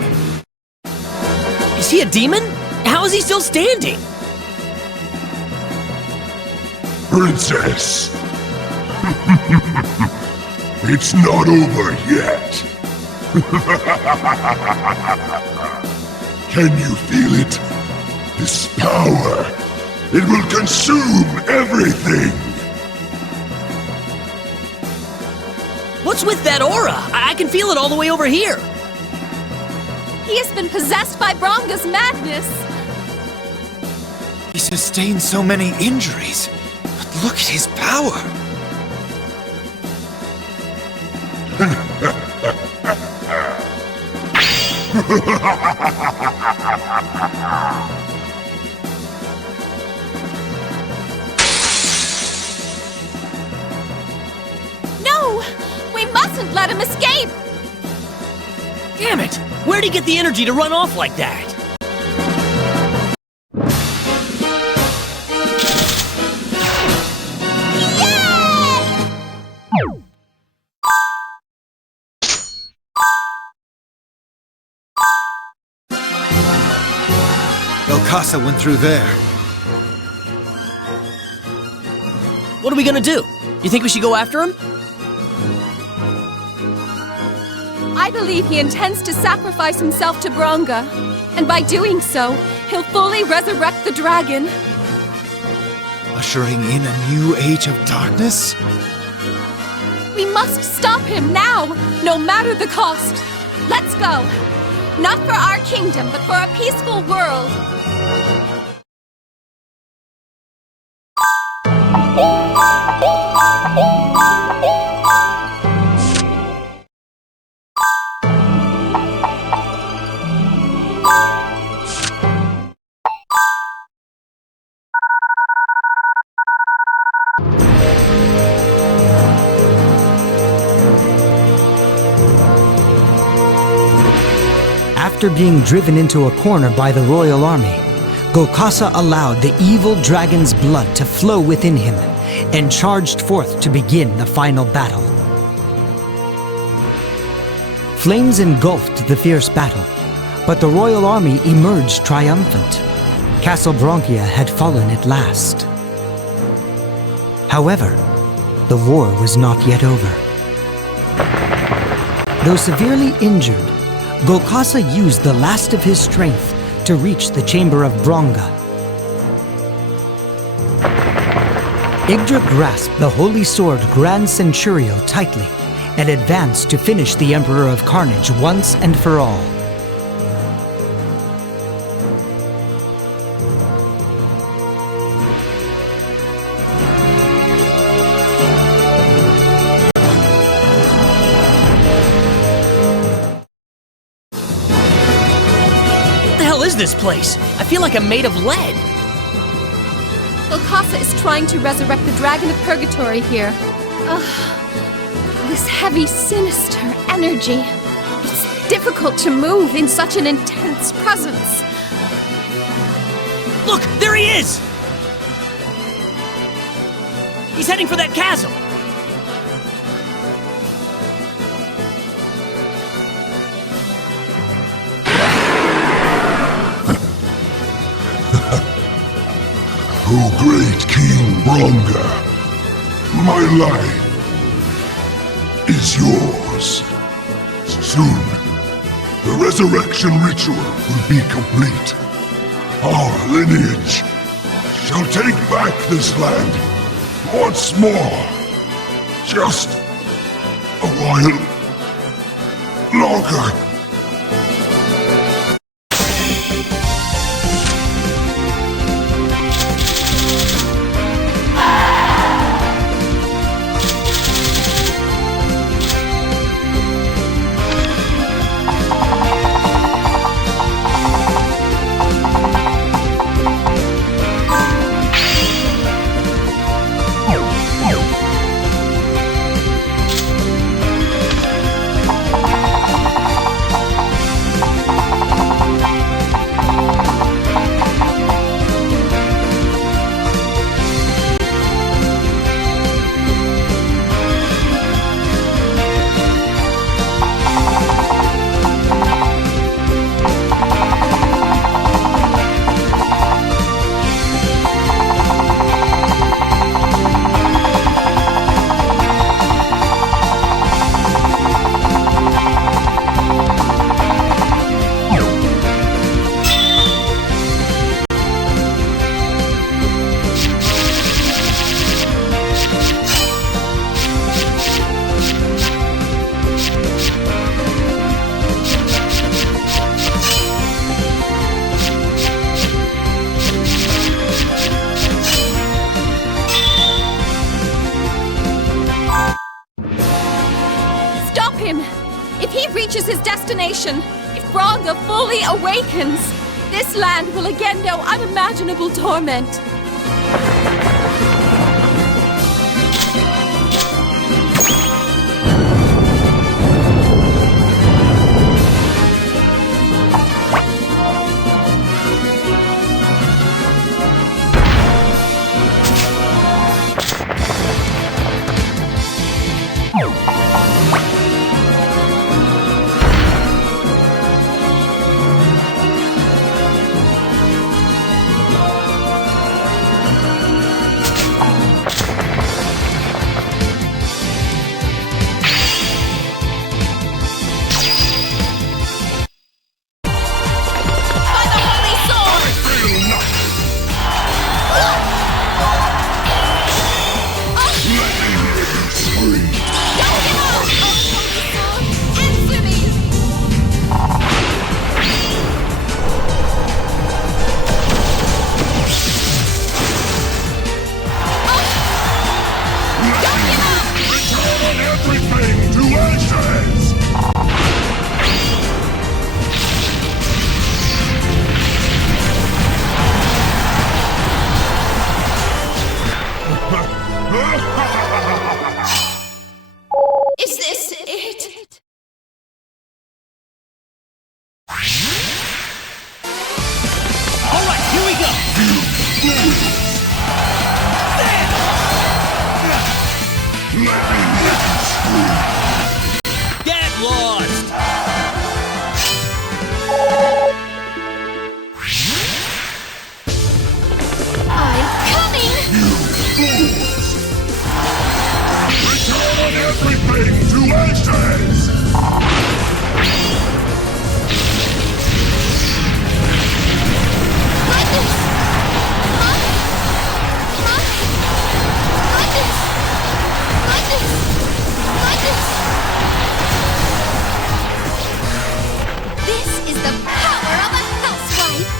Is he a demon? How is he still standing? Princess! It's not over yet. Can you feel it? This power. It will consume everything. What's with that aura? I can feel it all the way over here. He has been possessed by Bronga's madness. He sustained so many injuries, but look at his power. No! We mustn't let him escape! Damn it! Where'd he get the energy to run off like that? Golkasa went through there. What are we gonna do? You think we should go after him? I believe he intends to sacrifice himself to Bronga, and by doing so, he'll fully resurrect the dragon. Ushering in a new age of darkness? We must stop him now, no matter the cost. Let's go. Not for our kingdom, but for a peaceful world. After being driven into a corner by the royal army, Golkasa allowed the evil dragon's blood to flow within him and charged forth to begin the final battle. Flames engulfed the fierce battle, but the royal army emerged triumphant. Castle Bronchia had fallen at last. However, the war was not yet over. Though severely injured, Golkasa used the last of his strength to reach the chamber of Bronga. Yggdra grasped the holy sword Gran Centurio tightly and advanced to finish the Emperor of Carnage once and for all. This place? I feel like I'm made of lead. Golkasa is trying to resurrect the Dragon of Purgatory here. Ugh. This heavy, sinister energy. It's difficult to move in such an intense presence. Look, there he is! He's heading for that chasm. O great King Bronga, my life is yours. Soon, the resurrection ritual will be complete. Our lineage shall take back this land once more. Just a while longer. If he reaches his destination, if Braga fully awakens, this land will again know unimaginable torment. Is this it? All right, here we go. Get lost. I'm coming! Return everything to ashes! This is the power of a housewife!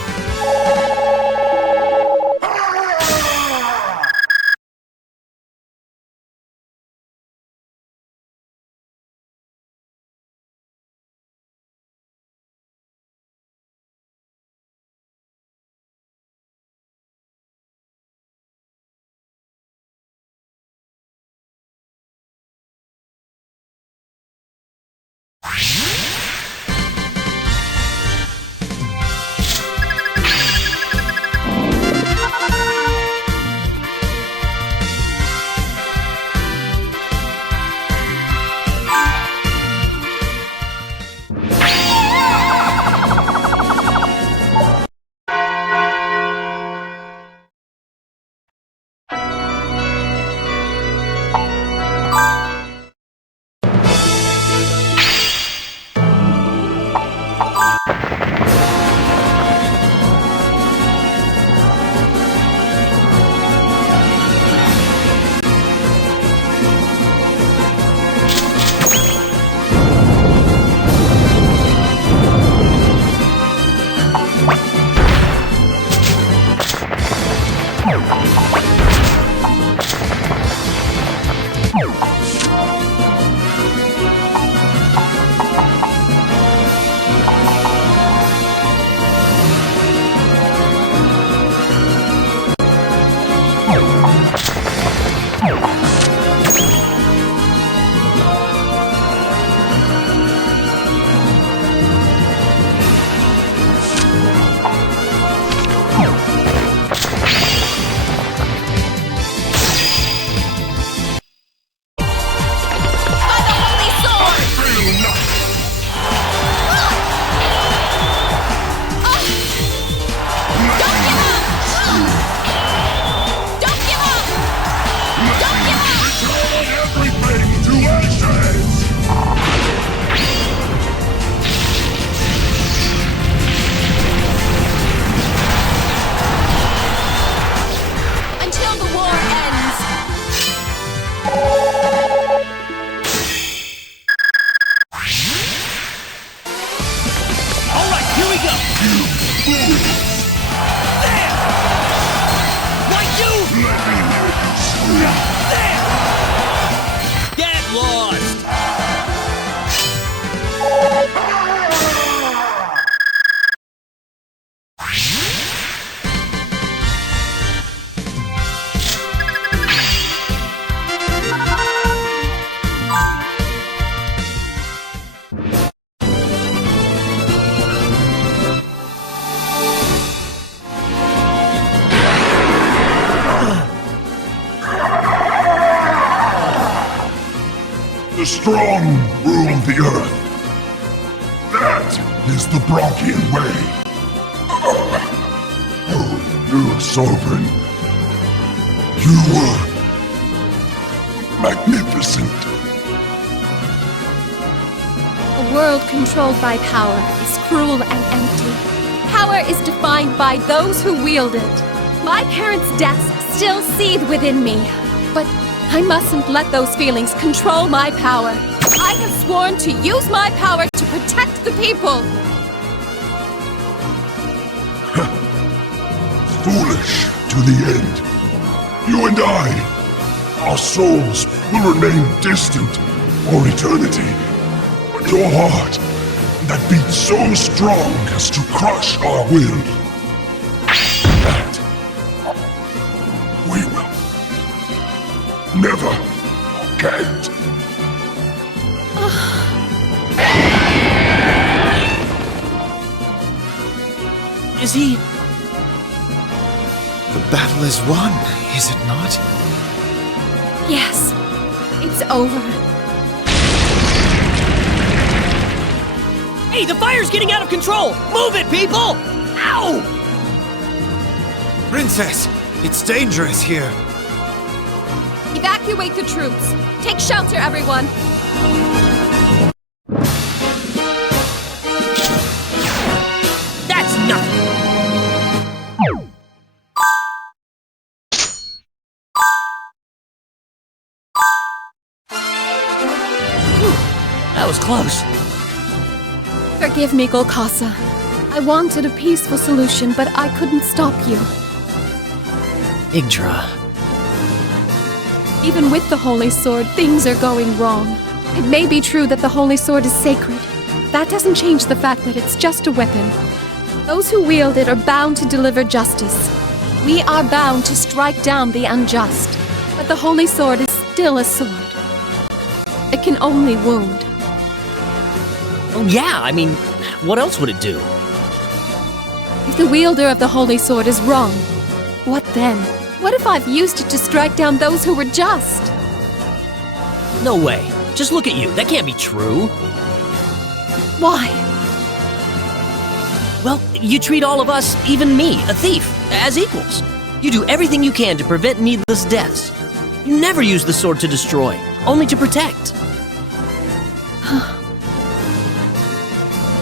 Get lost. strong rule the earth. That is the Bronchian way. Oh, new sovereign. You were magnificent. A world controlled by power is cruel and empty. Power is defined by those who wield it. My parents' deaths still seethe within me, but I mustn't let those feelings control my power. I have sworn to use my power to protect the people. Foolish to the end. You and I, our souls will remain distant for eternity. But your heart, that beats so strong as to crush our will, that we will never forget. Is he... The battle is won, is it not? Yes, it's over. Hey, the fire's getting out of control! Move it, people! Ow! Princess, it's dangerous here. Evacuate the troops. Take shelter, everyone. That's nothing! Whew, that was close. Forgive me, Golkasa. I wanted a peaceful solution, but I couldn't stop you. Yggdra. Even with the Holy Sword, things are going wrong. It may be true that the Holy Sword is sacred. That doesn't change the fact that it's just a weapon. Those who wield it are bound to deliver justice. We are bound to strike down the unjust. But the Holy Sword is still a sword. It can only wound. Oh yeah, I mean, what else would it do? If the wielder of the Holy Sword is wrong, what then? What if I've used it to strike down those who were just? No way. Just look at you. That can't be true. Why? Well, you treat all of us, even me, a thief, as equals. You do everything you can to prevent needless deaths. You never use the sword to destroy, only to protect.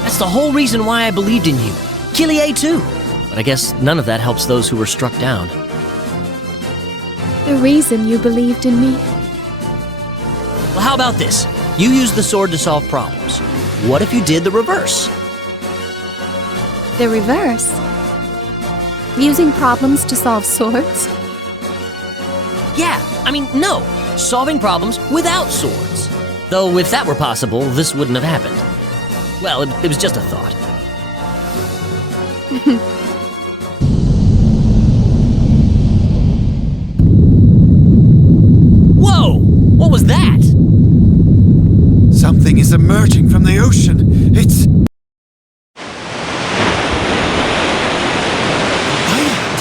That's the whole reason why I believed in you. Kayleader too. But I guess none of that helps those who were struck down. The reason you believed in me? Well, how about this? You use the sword to solve problems. What if you did the reverse? The reverse? Using problems to solve swords? Yeah, I mean, no. Solving problems without swords. Though if that were possible, this wouldn't have happened. Well, it was just a thought. Whoa! What was that? Something is emerging from the ocean. It's... Island?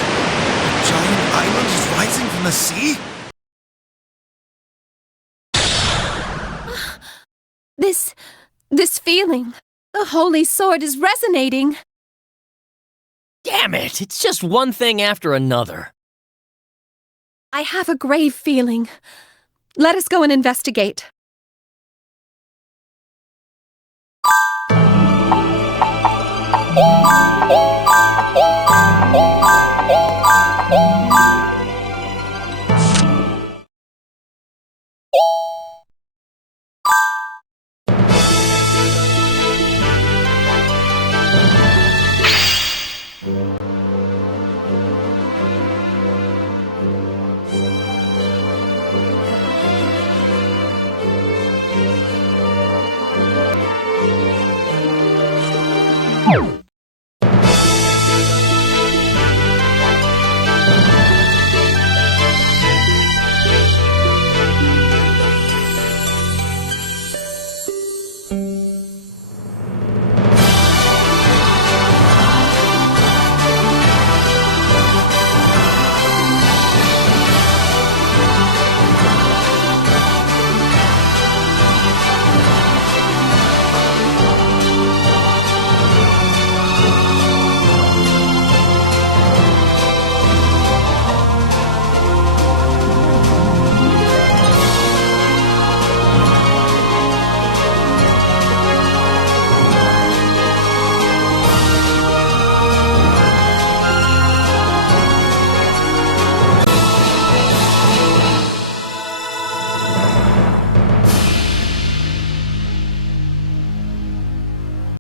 A giant island is rising from the sea? This feeling. The Holy Sword is resonating. Damn it! It's just one thing after another. I have a grave feeling. Let us go and investigate.